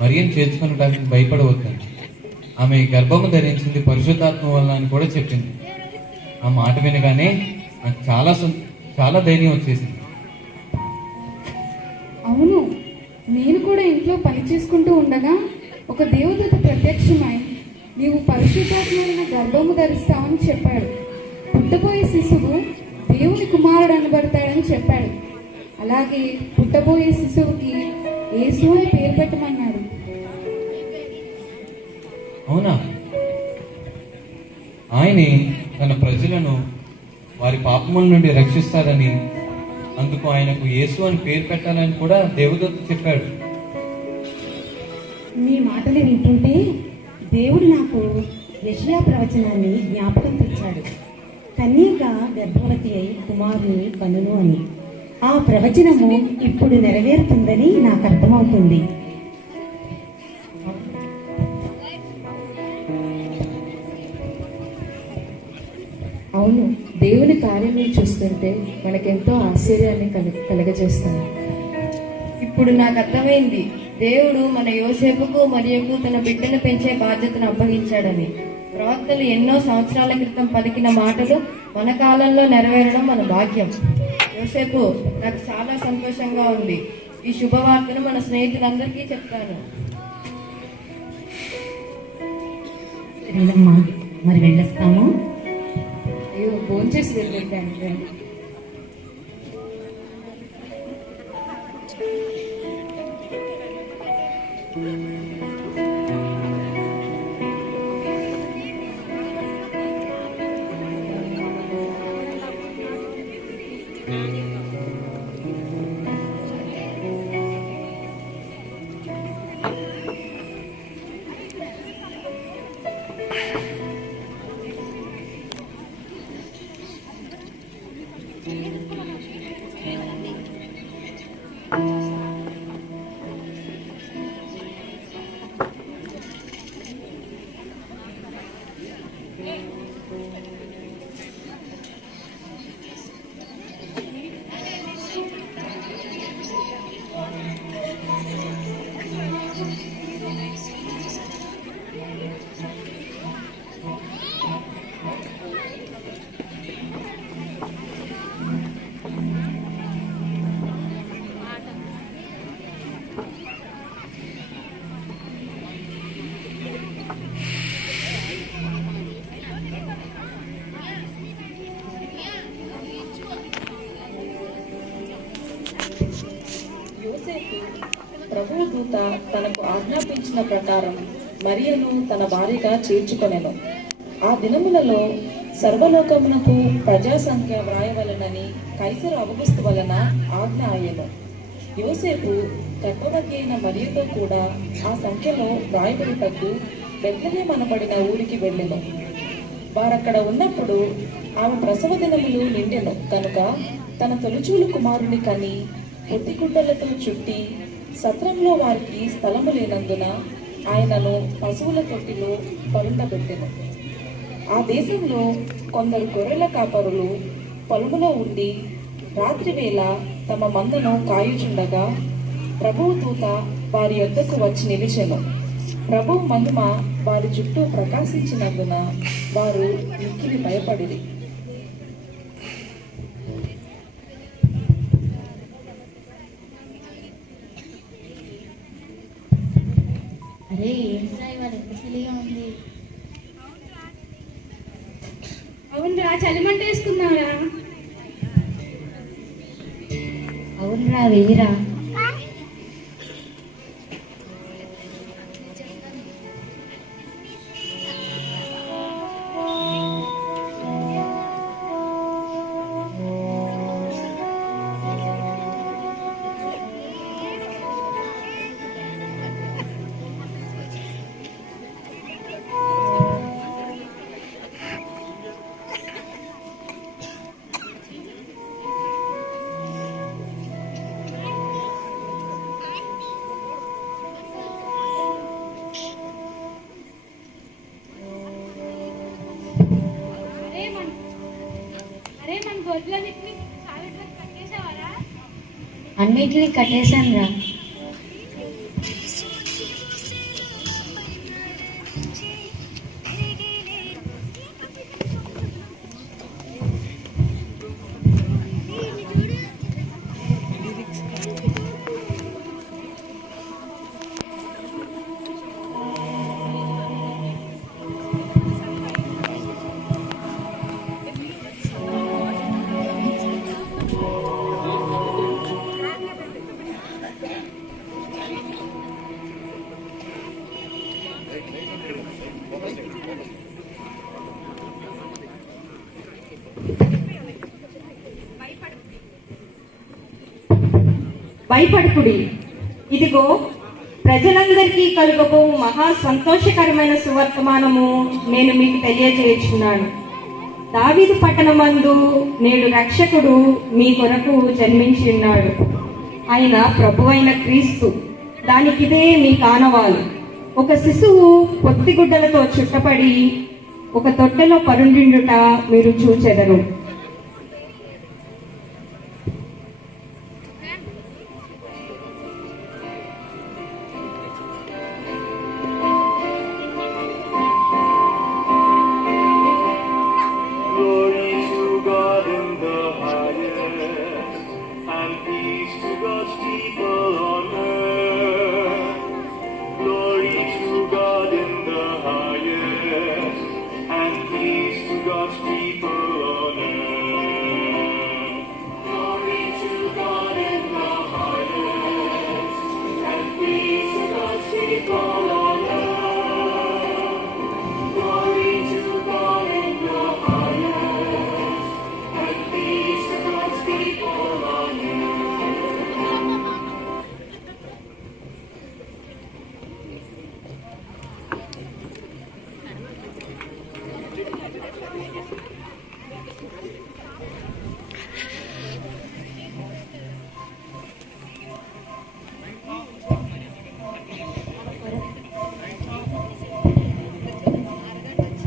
మరియను చేర్చుకునడానికి భయపడవద్దని, ఆమె గర్భము ధరించింది పరిశుద్ధాత్మ వల్ల అని కూడా చెప్పింది. ఆ మాట వినగానే నాకు చాలా ధైర్యం వచ్చేసింది. అవును, నేను కూడా ఇంట్లో పని చేసుకుంటూ ఉండగా ఒక దేవదూత ప్రత్యక్షమై నీవు పరిశుద్ధాత్మ గర్భము ధరిస్తావని చెప్పాడు. పుట్టబోయే శిశువు దేవుని కుమారుడు అనబడతాడని చెప్పాడు. అలాగే పుట్టబోయే శిశువుకి యేసు అని పేరు పెట్టమన్నాడు. అవునా? ఆయనే తన ప్రజలను వారి పాపముల నుండి రక్షిస్తారని, అందుకు ఆయనకు యేసు అని పేరు పెట్టాలని కూడా దేవదూత చెప్పాడు. మీ మాటలు వింటుంటే దేవుడు నాకు యెషయా ప్రవచనాన్ని జ్ఞాపకం తెచ్చాడు. కన్యక గర్భవతి అయి కుమారుని కనును అని. ఆ ప్రవచనము ఇప్పుడు నెరవేరుతుందని నాకు అర్థమవుతుంది. అవును, దేవుని కార్యము చూస్తుంటే మనకెంతో ఆశ్చర్యాన్ని కలగజేస్తాను. ఇప్పుడు నాకు అర్థమైంది, దేవుడు మన యోసేపుకు మరియకు తన బిడ్డను పెంచే బాధ్యతను అప్పగించాడని. ప్రవక్తలు ఎన్నో సంవత్సరాల క్రితం పలికిన మాటలు మన కాలంలో నెరవేరడం మన భాగ్యం. యోసేపు, నాకు చాలా సంతోషంగా ఉంది. ఈ శుభవార్తను మన స్నేహితులందరికీ చెప్తాను. సరేనమ్మా, మరి వెళ్ళొస్తాము. అయ్యో, భోంచేసి వెళ్ళిందండి. యోసేపు ప్రభువు దూత తనకు ఆజ్ఞాపించిన ప్రకారం మరియను తన భార్యగా చేర్చుకొనెను. ఆ దినములలో సర్వలోకమునకు ప్రజా సంఖ్య వ్రాయవలనని కైసరు అవగుస్తు వలన ఆజ్ఞ అయ్యెను. యోసేపు గర్భవతి అయిన మరియతో కూడా ఆ సంఖ్యలో వ్రాయబడుటకు బెత్లెహేము అనబడిన ఊరికి వెళ్ళెను. వారక్కడ ఉన్నప్పుడు ఆమె ప్రసవ దినములు నిండెను కనుక తన తొలిచూలు కుమారుని కని పొత్తిగుడ్డలతో చుట్టి సత్రంలో వారికి స్థలము లేనందున ఆయనను పశువుల తొట్టిలో పరుండబెట్టెను. ఆ దేశంలో కొందరు గొర్రెల కాపరులు పొలములో ఉండి రాత్రివేళ తమ మందను కాయుచుండగా ప్రభువు దూత వారి యొద్దకు వచ్చి నిలిచెను. ప్రభువు మహిమ వారి చుట్టూ ప్రకాశించినందున వారు మిక్కిలి భయపడిరి. అవునురా చలిమంట వేసుకుందాంరా. అవునరా వెయ్యిరా. అరే మన గొడ్లన్నిటిని సావిత్రికి కట్టేసావారా? అన్నిటినీ కట్టేశాను రా. భయపడుకుడి, ఇదిగో ప్రజలందరికీ కలుగబో మహా సంతోషకరమైన సువర్తమానము నేను మీకు తెలియజేయుచున్నాను. దావీదు పట్టణమందు నేడు రక్షకుడు మీ కొరకు జన్మించి ఉన్నాడు. ఆయన ప్రభువైన క్రీస్తు. దానికిదే మీ కానవాలు. ఒక శిశువు పొత్తిగుడ్డలతో చుట్టపడి ఒక తొట్టెలో పరుండిండుట మీరు చూచెదరు.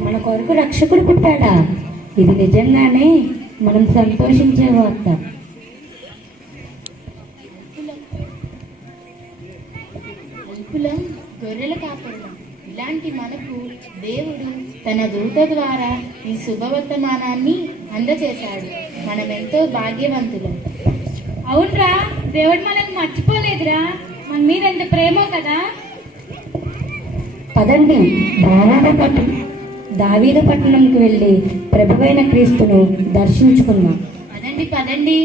మన కొరకు రక్షకుడు పుట్టాడా? ఇది నిజంగానే మనం సంతోషించే వార్త. అల్పులం, గొర్రెల కాపరులం ఇలాంటి మనకు దేవుడు తన దూత ద్వారా ఈ శుభవర్తమానాన్ని అందచేశాడు. మనమెంతో భాగ్యవంతులం. అవునరా, దేవుడు మనకు మర్చిపోలేదురా. మన మీద ఎంత ప్రేమో కదా. పదండి, దావీదు పట్టణంకి వెళ్ళి ప్రభువైన క్రీస్తును దర్శించుకుందాం. పదండి పదండి.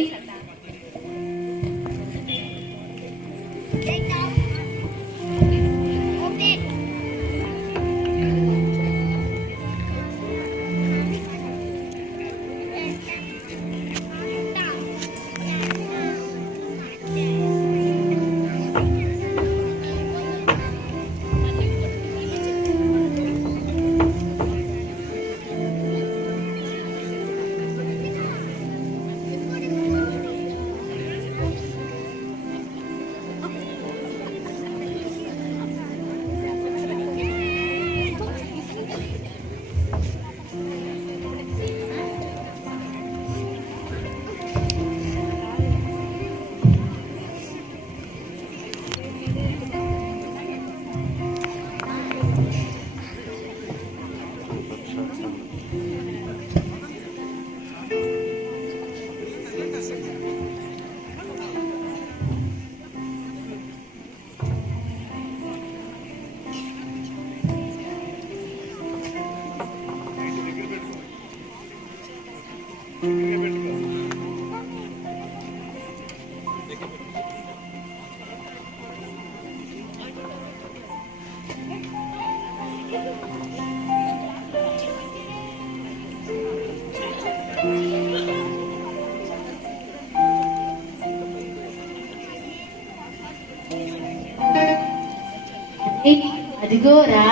అదిగోరా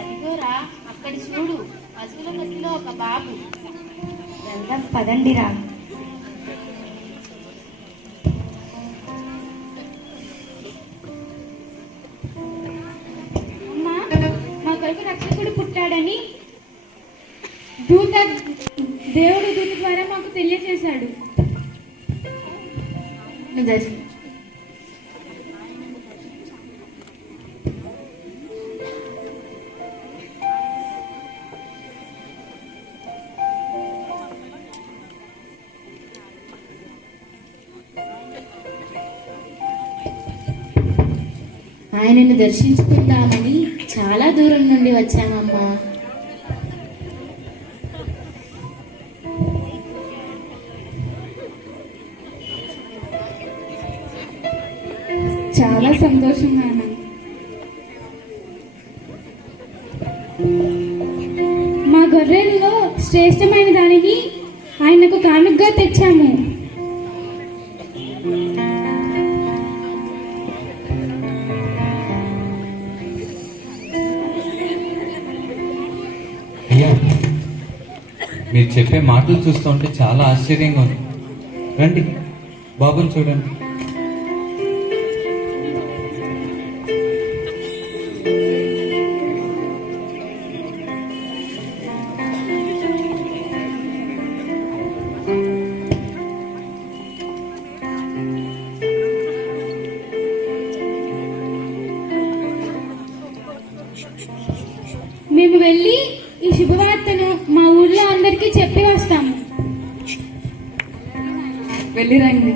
అదిగోరా అక్కడి చూడు పశువుల మధ్యలో ఒక బాబు. వెళ్దాం పదండిరా. అమ్మా, మా కొరకు రక్షకుడు పుట్టాడని దేవుడు దూత ద్వారా మాకు తెలియజేశాడు. ఆయనను దర్శించుకుందామని చాలా దూరం నుండి వచ్చామమ్మా. చాలా సంతోషం నాన్న. మా గొర్రెల్లో శ్రేష్టమైన దానిని ఆయనకు కానుకగా తెచ్చాము. అయ్యా, మీరు చెప్పే మాటలు చూస్తుంటే చాలా ఆశ్చర్యంగా ఉంది. రండి, బాబుని చూడండి. మేము వెళ్ళి ఈ శుభవార్తను మా ఊర్లో అందరికీ చెప్పి వస్తాము. వెళ్ళిరండి.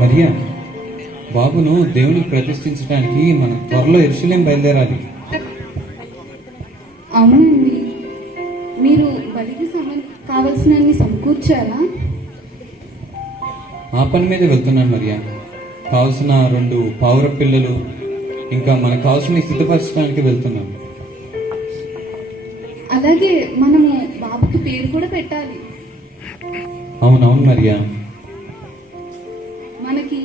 మరియా, బాబును దేవునికి ప్రతిష్ఠించడానికి మనం త్వరలో యెరూషలేం బయలుదేరాలి. అవునండి, మీరు బలికి కావలసినన్ని సమకూర్చారా? ఆ పని మీద వెళ్తున్నాను మరియా. కావలసిన 2 పావుర పిల్లలు ఇంకా మనకు కావాల్సిన సిద్ధపరచడానికి వెళ్తున్నాను. అలాగే మనము బాబుకి పేరు కూడా పెట్టాలి. అవునవును మరియా. మనకి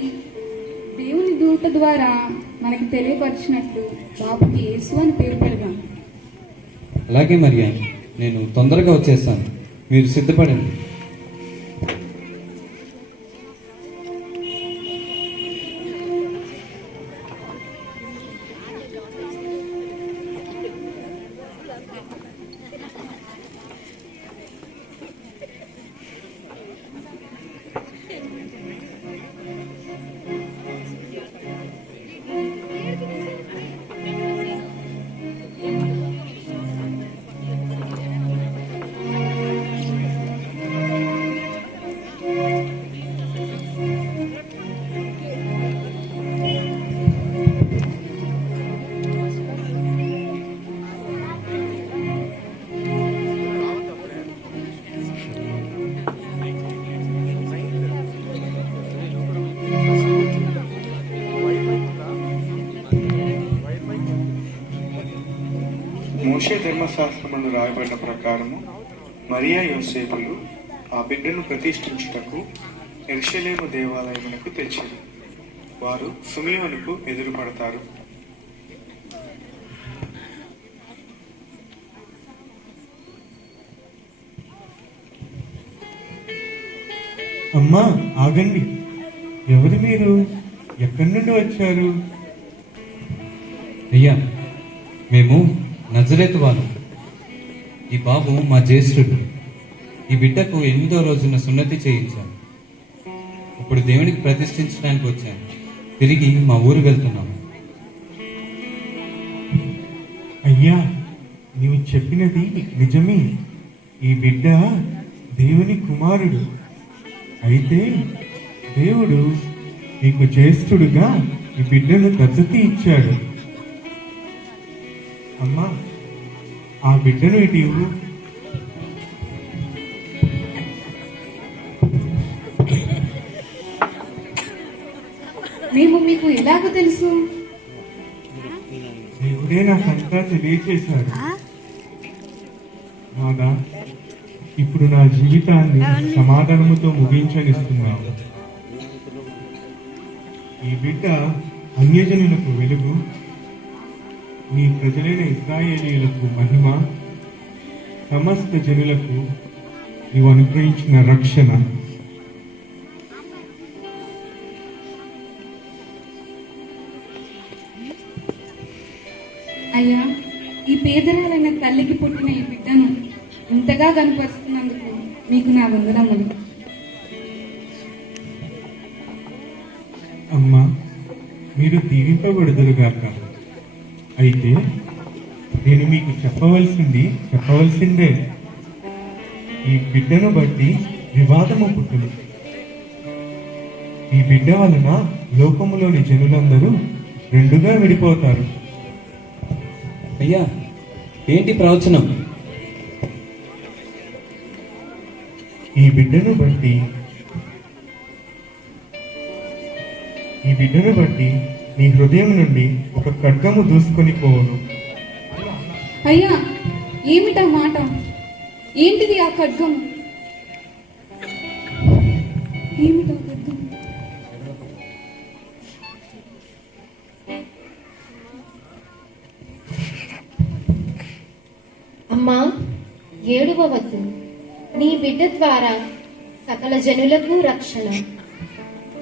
దేవుని దూత ద్వారా మనకి తెలియపరిచినట్లు బాబుకి యేసు అని పేరు పెడదాం. అలాగే మరియా, నేను తొందరగా వచ్చేస్తాను, మీరు సిద్ధపడండి. మోషే ధర్మశాస్త్రములు రాయబడిన ప్రకారము మరియా యోసేపులు ఆ బిడ్డను ప్రతిష్ఠించుటకు యెరూషలేము దేవాలయమునకు తెచ్చారు. వారు సిమియోనుకు ఎదురుపడతారు. అమ్మా, ఆగండి. ఎవరు మీరు? ఎక్కడి నుండి వచ్చారు? అయ్యా, మేము నజరేతు వాళ్ళం. ఈ బాబు మా జ్యేష్ఠుడు. ఈ బిడ్డకు 8వ రోజున సున్నతి చేయించాను. ఇప్పుడు దేవునికి ప్రతిష్ఠించడానికి వచ్చాను. తిరిగి మా ఊరు వెళ్తున్నాం. అయ్యా, నీవు చెప్పినది నిజమే. ఈ బిడ్డ దేవుని కుమారుడు. అయితే దేవుడు నీకు జ్యేష్ఠుడుగా ఈ బిడ్డను దత్తత ఇచ్చాడు. అమ్మా, ఆ బిడ్డను ఇటు ఇవ్వు. మేము మీకు ఎలాగో తెలుసు? దేవుడే నాకంతా తెలియచేశాడు. నాదా, ఇప్పుడు నా జీవితాన్ని సమాధానముతో ముగించనిస్తున్నాను. ఈ బిడ్డ అన్యజనులకు వెలుగు, నీ ప్రజలైన ఇశ్రాయేలీయులకు మహిమ, సమస్త జనులకు నీవు అనుగ్రహించిన రక్షణ. అయ్యా, ఈ పేదరాలైన తల్లికి పుట్టిన ఈ బిడ్డను ఇంతగా కనపరుస్తున్నందుకు మీకు నా వందనములు. అమ్మా, మీరు దీవింపబడుదురుగాక. అయితే నేను మీకు చెప్పవలసిందే. ఈ బిడ్డను బట్టి వివాదము పుట్టును. ఈ బిడ్డ వలన లోకములోని జనులందరూ రెండుగా విడిపోతారు. అయ్యా, ఏంటి ప్రవచనం? ఈ బిడ్డను బట్టి నీ హృదయం నుండి ఒక ఖడ్గము దూసుకొని పోవును. అయ్యా, ఏమిటా మాట? ఏంటిది ఆ ఖడ్గం? ఏమిటా ఖడ్గం? అమ్మా, ఏడువవద్దు. నీ బిడ్డ ద్వారా సకల జనులకు రక్షణ.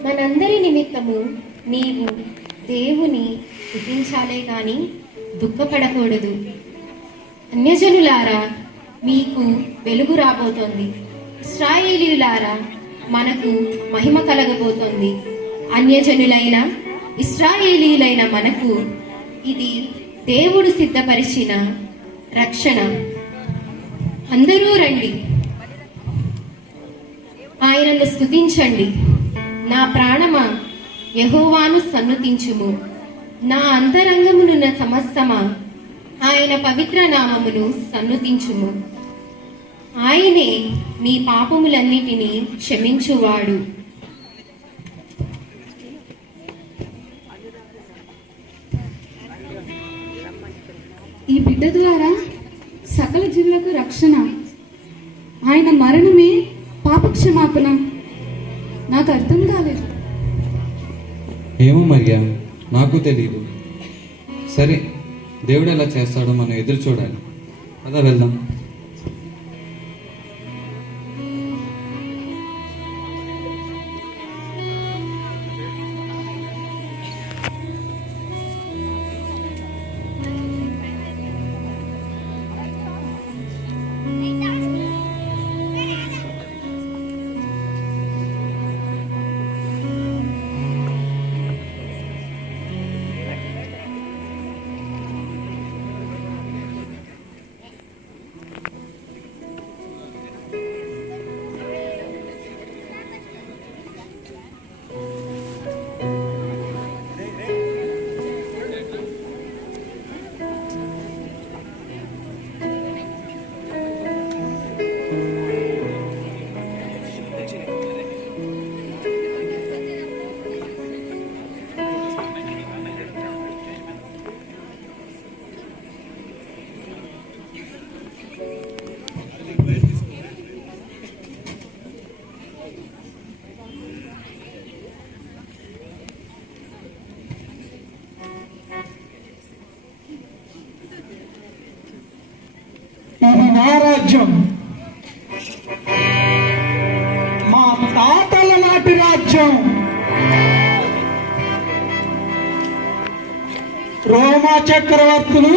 మనందరి నిమిత్తము నీవు దేవుని స్తుతించాలే గాని దుఃఖపడకూడదు. అన్యజనులారా, మీకు వెలుగు రాబోతోంది. ఇశ్రాయేలీయులారా, మనకు మహిమ కలగబోతోంది. అన్యజనులైన ఇశ్రాయేలీయులైన మనకు ఇది దేవుడు సిద్ధపరిచిన రక్షణ. అందరూ రండి, ఆయనను స్తుతించండి. నా ప్రాణమా, యెహోవాను సన్నుతించుము. నా అంతరంగమునున్న సమస్తమా, ఆయన పవిత్ర నామమును సన్నుతించుము. ఆయనే మీ పాపములన్నిటినీ క్షమించువాడు. ఈ బిడ్డ ద్వారా సకల జీవులకు రక్షణ. ఆయన మరణమే పాపక్షమాపణ. నాకు అర్థం కాలేదు. ఏమో మరియా, నాకు తెలియదు. సరే, దేవుడు ఎలా చేస్తాడో మనం ఎదురు చూడాలి. అదా వెళ్దాం. ఇది నా రాజ్యం, మా తాతల నాటి రాజ్యం. రోమా చక్రవర్తులు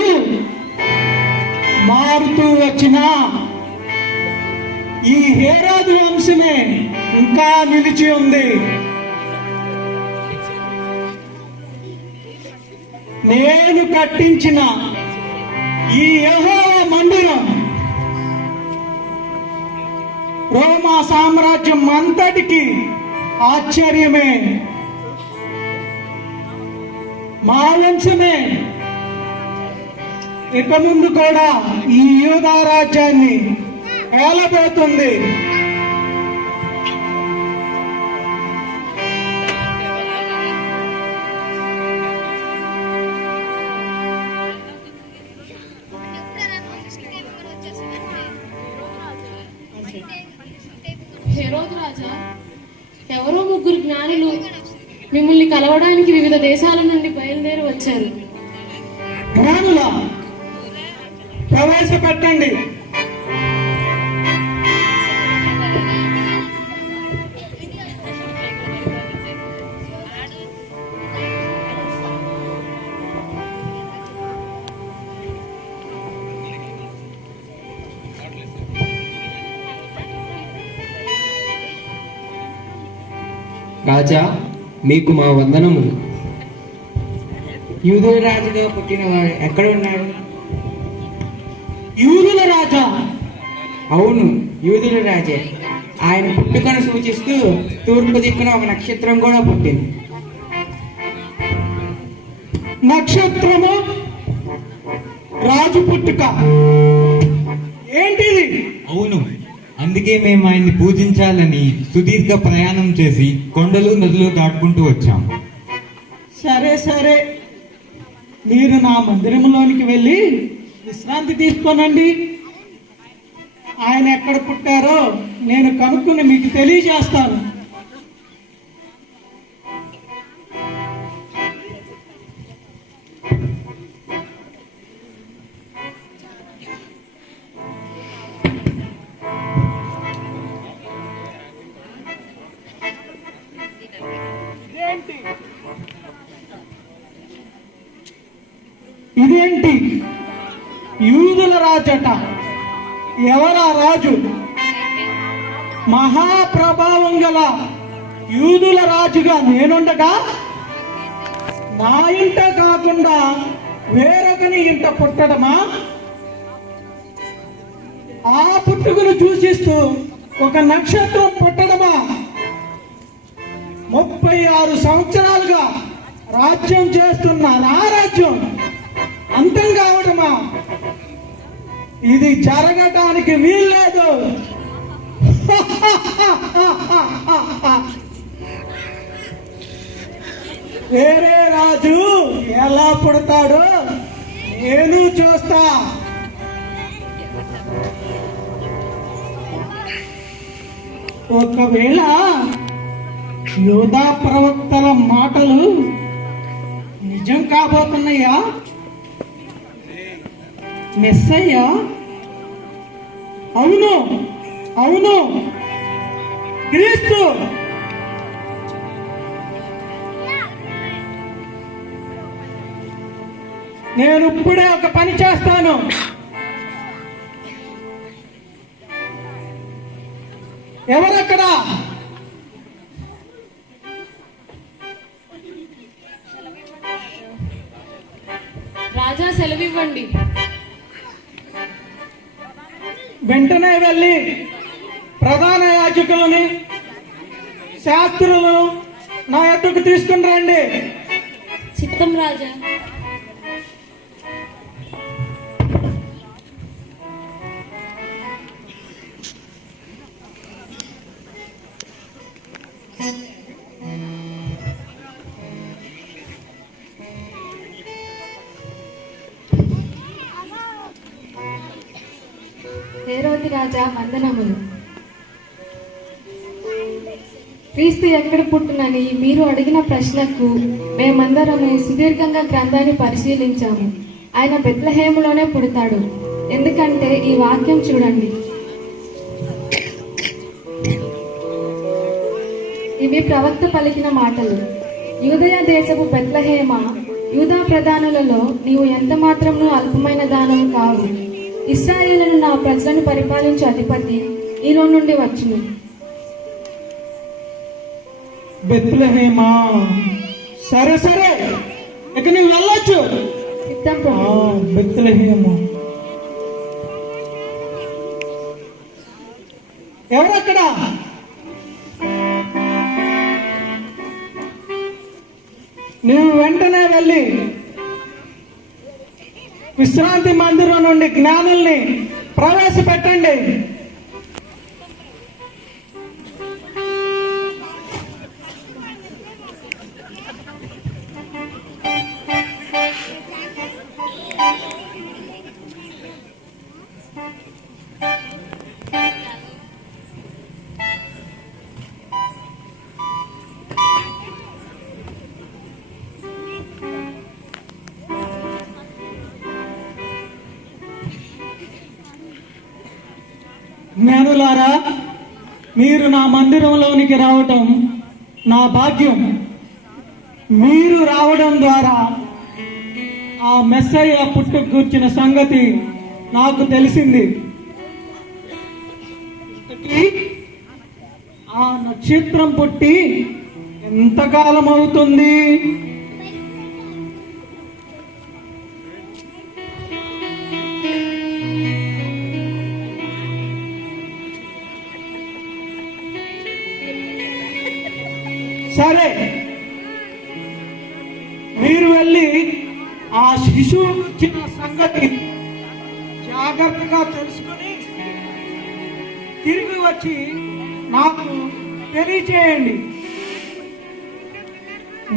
మారుతూ వచ్చిన ఈ హేరోదు వంశమే ఇంకా నిలిచి ఉంది. నేను కట్టించిన ఈ యెహోవా మందిరం రోమా సామ్రాజ్యం అంతటికి ఆశ్చర్యమే. మా వంశమే ఇక ముందు కూడా ఈ యూదా రాజ్యాన్ని ఏలబోతుంది. హెరోదు రాజా, ఎవరో ముగ్గురు జ్ఞానులు మిమ్మల్ని కలవడానికి వివిధ దేశాల నుండి బయలుదేరి వచ్చారు. జ్ఞానులా? ప్రవేశపెట్టండి. రాజా, మీకు మా వందనములు. యూదుల రాజుగా పుట్టిన వాడు ఎక్కడ ఉన్నాడు? యూదుల రాజా? అవును, యూదుల రాజే. ఆయన పుట్టుకను సూచిస్తూ తూర్పు దిక్కున ఒక నక్షత్రం కూడా పుట్టింది. నక్షత్రము? రాజు పుట్టుక ఏంటిది? అవును, అందుకే మేము ఆయన్ని పూజించాలని సుదీర్ఘ ప్రయాణం చేసి కొండలు నదులు దాటుకుంటూ వచ్చాం. సరే సరే, మీరు నా మందిరంలోనికి వెళ్ళి విశ్రాంతి తీసుకోనండి. ఆయన ఎక్కడ పుట్టారో నేను కనుక్కుని మీకు తెలియజేస్తాను. ఇదేంటి? యూదుల రాజట. ఎవరా రాజు? మహాప్రభావం గల యూదుల రాజుగా నేనుండగా నా ఇంట కాకుండా వేరొకని ఇంట పుట్టడమా? ఆ పుట్టుకను సూచిస్తూ ఒక నక్షత్రం పుట్టడమా? 36 సంవత్సరాలుగా రాజ్యం చేస్తున్న నా రాజ్యం అంతం కావడమా? ఇది జరగటానికి వీల్లేదు. వేరే రాజు ఎలా పుడతాడో నేను చూస్తా. ఒకవేళ యూదా ప్రవక్తల మాటలు నిజం కాబోతున్నాయా? మెస్సయ్య? అవును అవును, క్రీస్తు. నేను ఇప్పుడే ఒక పని చేస్తాను. ఎవరక్కడ? రాజా, సెలవివ్వండి. వెంటనే వెళ్ళి ప్రధాన యాజకులని శాస్త్రులను నా ఎద్దుకు తీసుకుని రండి. చిత్తం రాజా. హేరోది రాజా, వందనములు. క్రీస్తు ఎక్కడ పుట్టునని మీరు అడిగిన ప్రశ్నకు మేమందరము సుదీర్ఘంగా గ్రంథాన్ని పరిశీలించాము. ఆయన బెత్లెహేములోనే పుడతాడు. ఎందుకంటే ఈ వాక్యం చూడండి. ఇవి ప్రవక్త పలికిన మాటలు. యూదయ దేశపు బెత్లెహేమ, యూదా ప్రధానులలో నీవు ఎంత మాత్రము అల్పమైన దానము కావు. ఇశ్రాయేలును నా ప్రజలను పరిపాలించే అధిపతి ఈలో నుండి వచ్చును. బెత్లెహేమా? సరే సరే, ఇక నువ్వు వెళ్ళొచ్చు. బెత్లెహేము. ఎవరక్కడ? నువ్వు వెంటనే వెళ్ళి విశ్రాంతి మందిరం నుండి జ్ఞానుల్ని ప్రవేశపెట్టండి. జ్ఞానులారా, మీరు నా మందిరంలోనికి రావటం నా భాగ్యం. మీరు రావడం ద్వారా ఆ మెస్సయ్య పుట్టుకు కూర్చిన సంగతి నాకు తెలిసింది. ఆ నక్షత్రం పుట్టి ఎంతకాలం అవుతుంది? సరే, మీరు వెళ్ళి ఆ శిశువు చిన్న సంగతి జాగ్రత్తగా తెలుసుకుని తిరిగి వచ్చి నాకు తెలియచేయండి.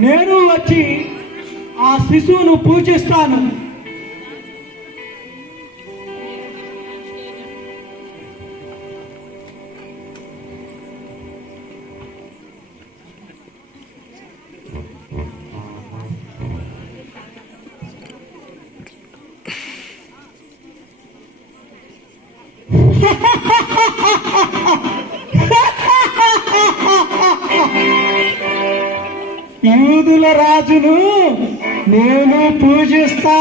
నేను వచ్చి ఆ శిశువును పూజిస్తాను. యూదుల రాజును నేను పూజిస్తా.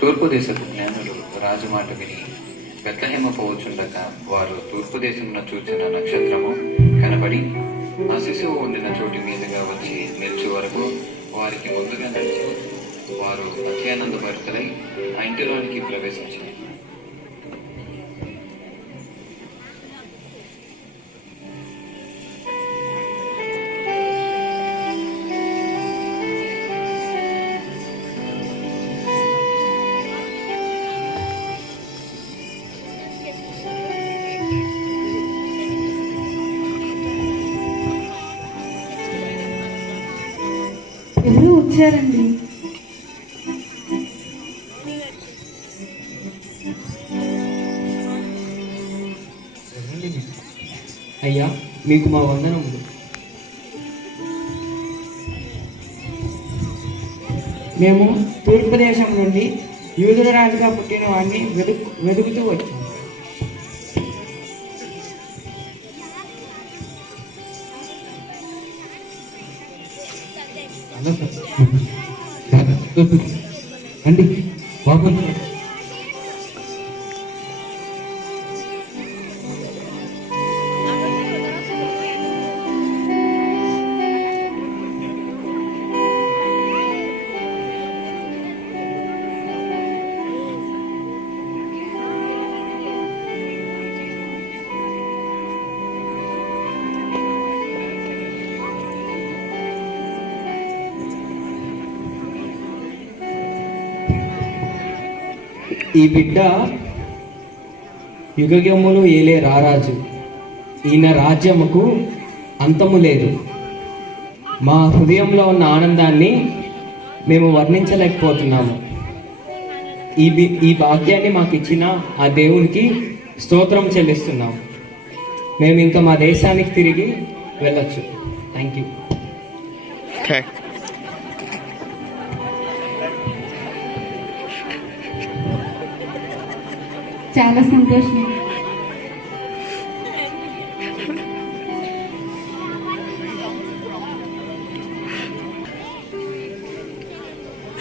తూర్పు దేశపు జ్ఞానులు రాజమాట విని బెత్లెహేము పోవచుండగా వారు తూర్పు దేశమున చూచిన నక్షత్రము కనబడి ఆ శిశువు ఉండిన చోటి మీదుగా వచ్చి నిలిచే వరకు వారికి ముందుగా నడిచి వారు అత్యానందభరితులై ఆ ఇంటిలోనికి ప్రవేశించారు. ఎవరు వచ్చారండి? అయ్యా, మీకు మా వందనములు. మేము తూర్పు దేశం నుండి యూదుల రాజుగా పుట్టిన వాడిని వెతుకుతూ వచ్చాము. అండి బాబు, ఈ బిడ్డ యుగయుగములు ఏలే రారాజు. ఈయన రాజ్యముకు అంతము లేదు. మా హృదయంలో ఉన్న ఆనందాన్ని మేము వర్ణించలేకపోతున్నాము. ఈ భాగ్యాన్ని మాకు ఇచ్చిన ఆ దేవునికి స్తోత్రం చెల్లిస్తున్నాము. మేము ఇంకా మా దేశానికి తిరిగి వెళ్ళొచ్చు. Thank you. చాలా సంతోషం.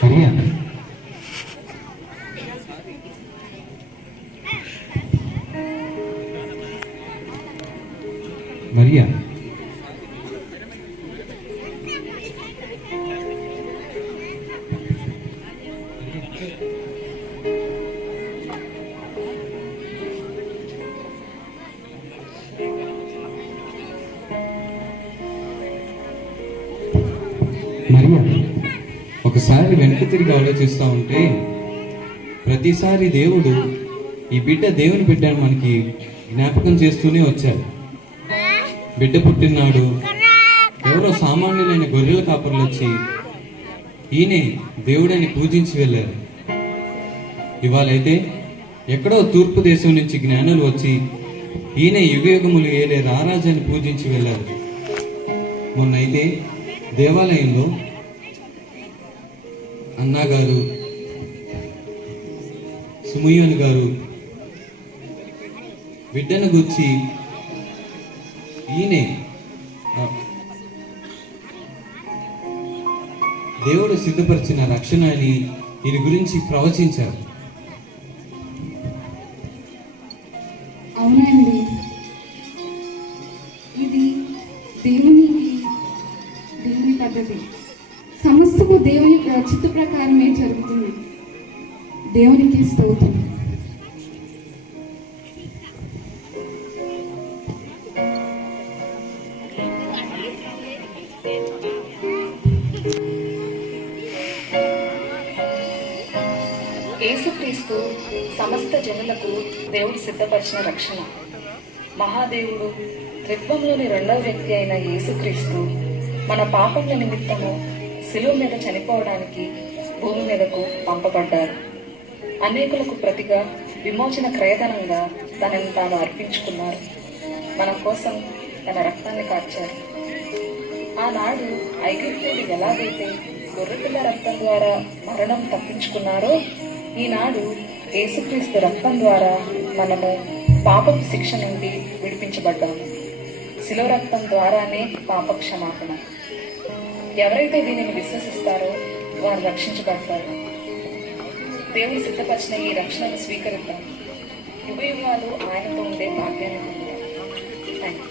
మరియా, మరియా, మరియా, ఒకసారి వెనక్కి తిరిగి ఆలోచిస్తూ ఉంటే ప్రతిసారి దేవుడు ఈ బిడ్డ దేవుని బిడ్డను మనకి జ్ఞాపకం చేస్తూనే వచ్చారు. బిడ్డ పుట్టినాడు, ఎవరో సామాన్యులైన గొర్రెల కాపర్లు వచ్చి ఈయనే దేవుడని పూజించి వెళ్ళారు. ఇవాళైతే ఎక్కడో తూర్పు దేశం నుంచి జ్ఞానులు వచ్చి ఈయన యుగయుగములు ఏలే రారాజని పూజించి వెళ్ళారు. మొన్నైతే దేవాలయంలో అన్నగారు, సుమయ్యోని గారు బిడ్డను గుర్చి ఈయనే దేవుడు సిద్ధపరిచిన రక్షణ అని ఈయన గురించి ప్రవచించారు. అవునండి, ఇది దేవుని పద్ధతి. సమస్తము దేవుని చిత్త ప్రకారమే జరుగుతుంది. దేవునికి స్తోత్రం. యేసుక్రీస్తు సమస్త జనులకు దేవుడు సిద్ధపరిచిన రక్షణ. మహాదేవుడు త్రిత్వంలోని రెండవ వ్యక్తి అయిన యేసుక్రీస్తు మన పాపముల నిమిత్తము శిలువ మీద చనిపోవడానికి భూమి మీదకు పంపబడ్డారు. అనేకులకు ప్రతిగా విమోచన క్రయధనంగా తనని తాను అర్పించుకున్నారు. మన కోసం తన రక్తాన్ని కార్చారు. ఆనాడు ఐగుప్తీయులు ఎలాగైతే గొర్రెపిల్ల రక్తం ద్వారా మరణం తప్పించుకున్నారో, ఈనాడు యేసుక్రీస్తు రక్తం ద్వారా మనము పాపపు శిక్ష నుండి విడిపించబడ్డాము. శిలువ రక్తం ద్వారానే పాప క్షమాపణ. ఎవరైతే దీనిని విశ్వసిస్తారో వారు రక్షించబడతారు. దేవుడు సిద్ధపరిచిన ఈ రక్షణను స్వీకరిద్దాం. యుగయుగాలు ఆయనతో ఉండే భాగ్యాన్ని పొందాం. Thank you.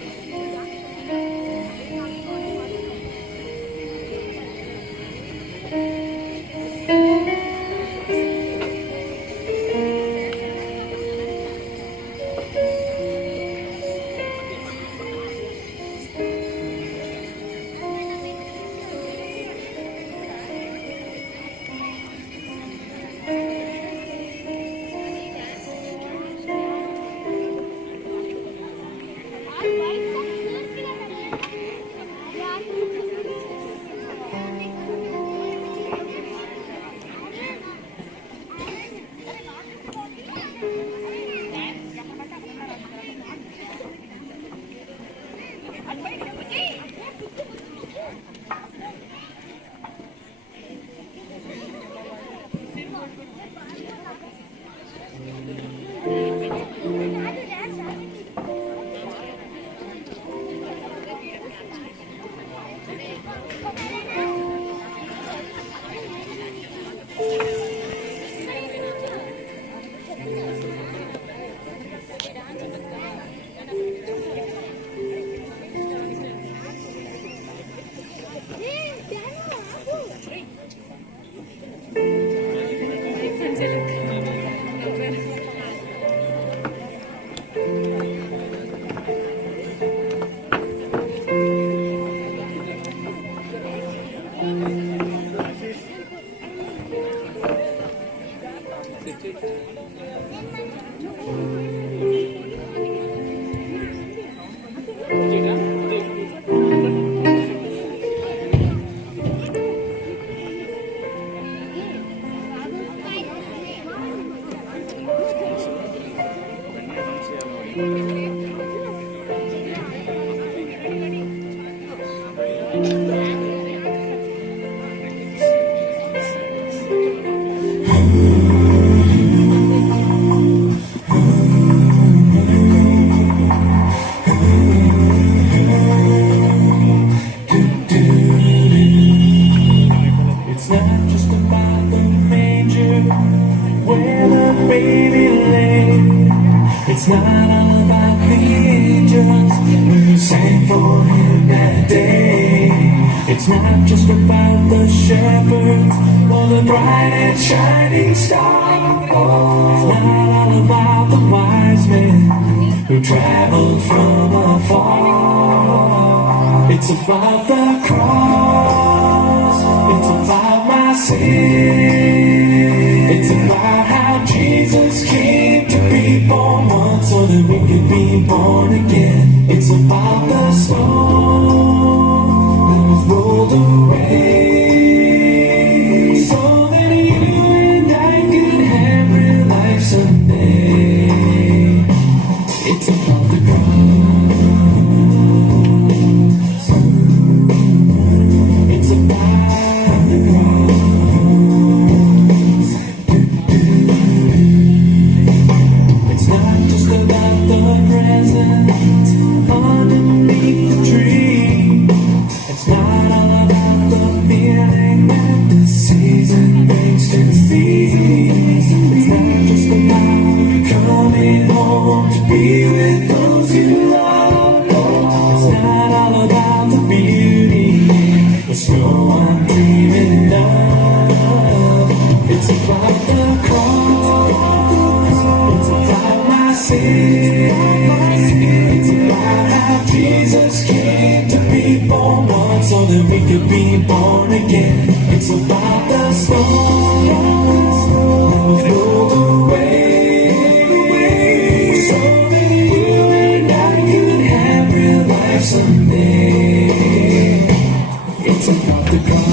It's not just about the manger where the baby lay. It's not all about the angels who sang for him that day. It's not just about the shepherds or the bright and shining star. Oh, it's not all about the wise men who traveled from afar. It's about the cross. It's about my sin. It's about how Jesus came to be born once so that we could be born again. It's about the stone that was rolled away so that you and I could have real life someday. It's about the cross. It's about the cross. It's not just about the present underneath the tree. It's not all about the feeling that the season brings to see. It's not just about coming home to be with those you love. It's not all about the beauty, the slow I'm dreaming of. It's about the cross. It's about my sin. It's about how Jesus came to be born once so that we could be born again. It's about the stone that was rolled away so that you and I could have real life someday. It's about the cross.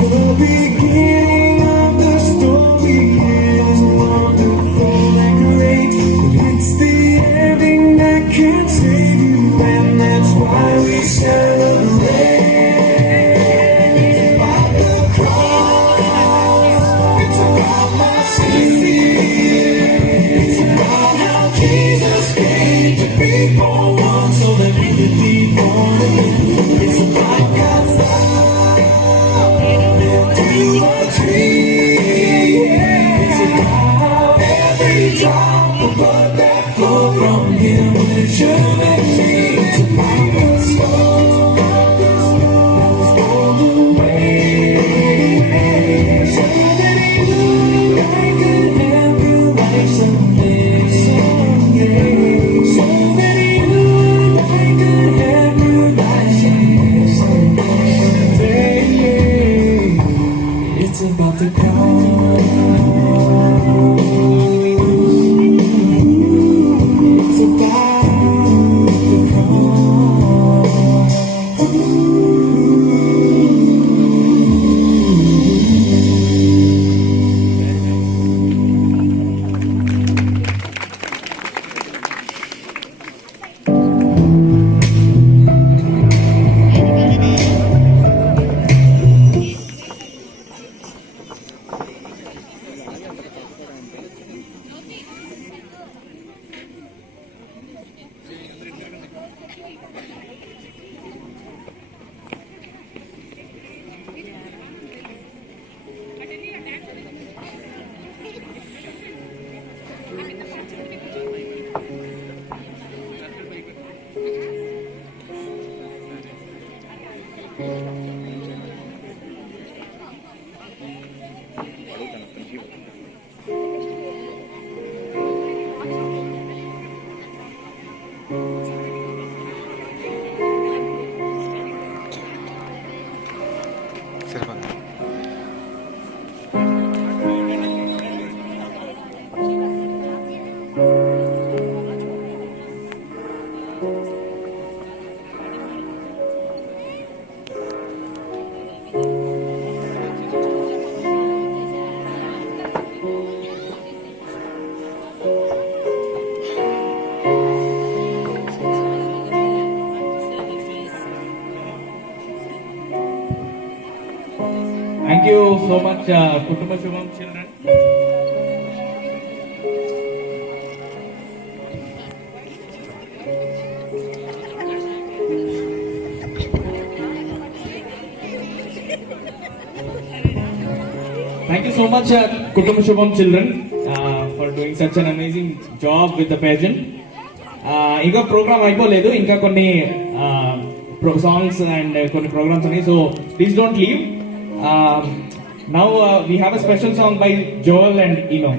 The beginning of the story is wonderful and great, but it's the ending that can save you, and that's why we celebrate. It's about the cross. It's about my sin. It's about how Jesus came to be born once so that we could be born again. It's about God's love to a tree. It's about every drop of blood that flowed from him with you and me. It's about the stone that was rolled away so that you and I could have real life someday. So that you and I could have real life someday. It's about the cross. It's about the Thank you so much, Kutuma Shubham children. Thank you so much, Kutuma Shubham children, for doing such an amazing job with the pageant. ఇంకా programme అయిపోలేదు, ఇంకా కొన్ని songs and కొన్ని programmes ఉన్నాయి. So please don't leave. Now we have a special song by Joel and Eno.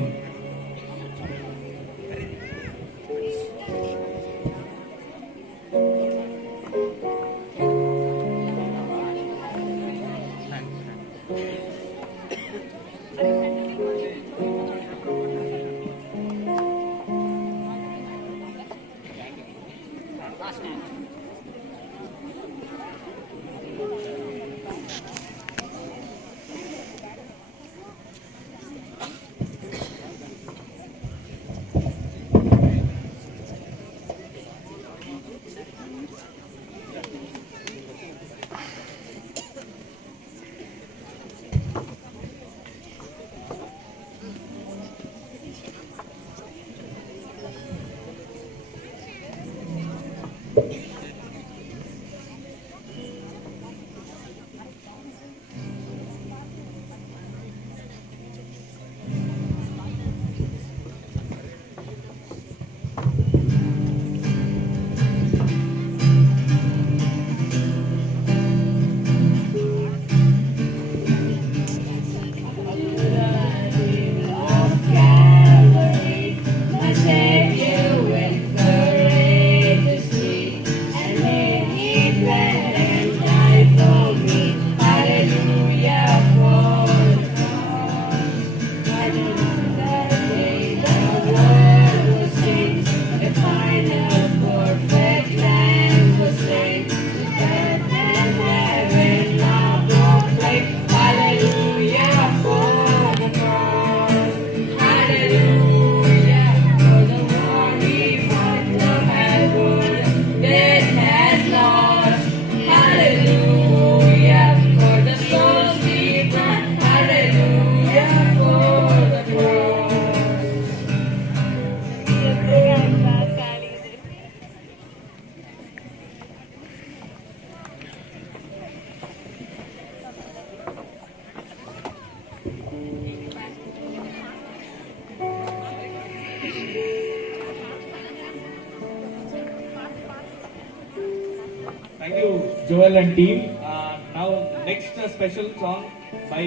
Thank you, Joel and team. Now, next special song by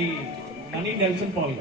Nani Nelson Paul.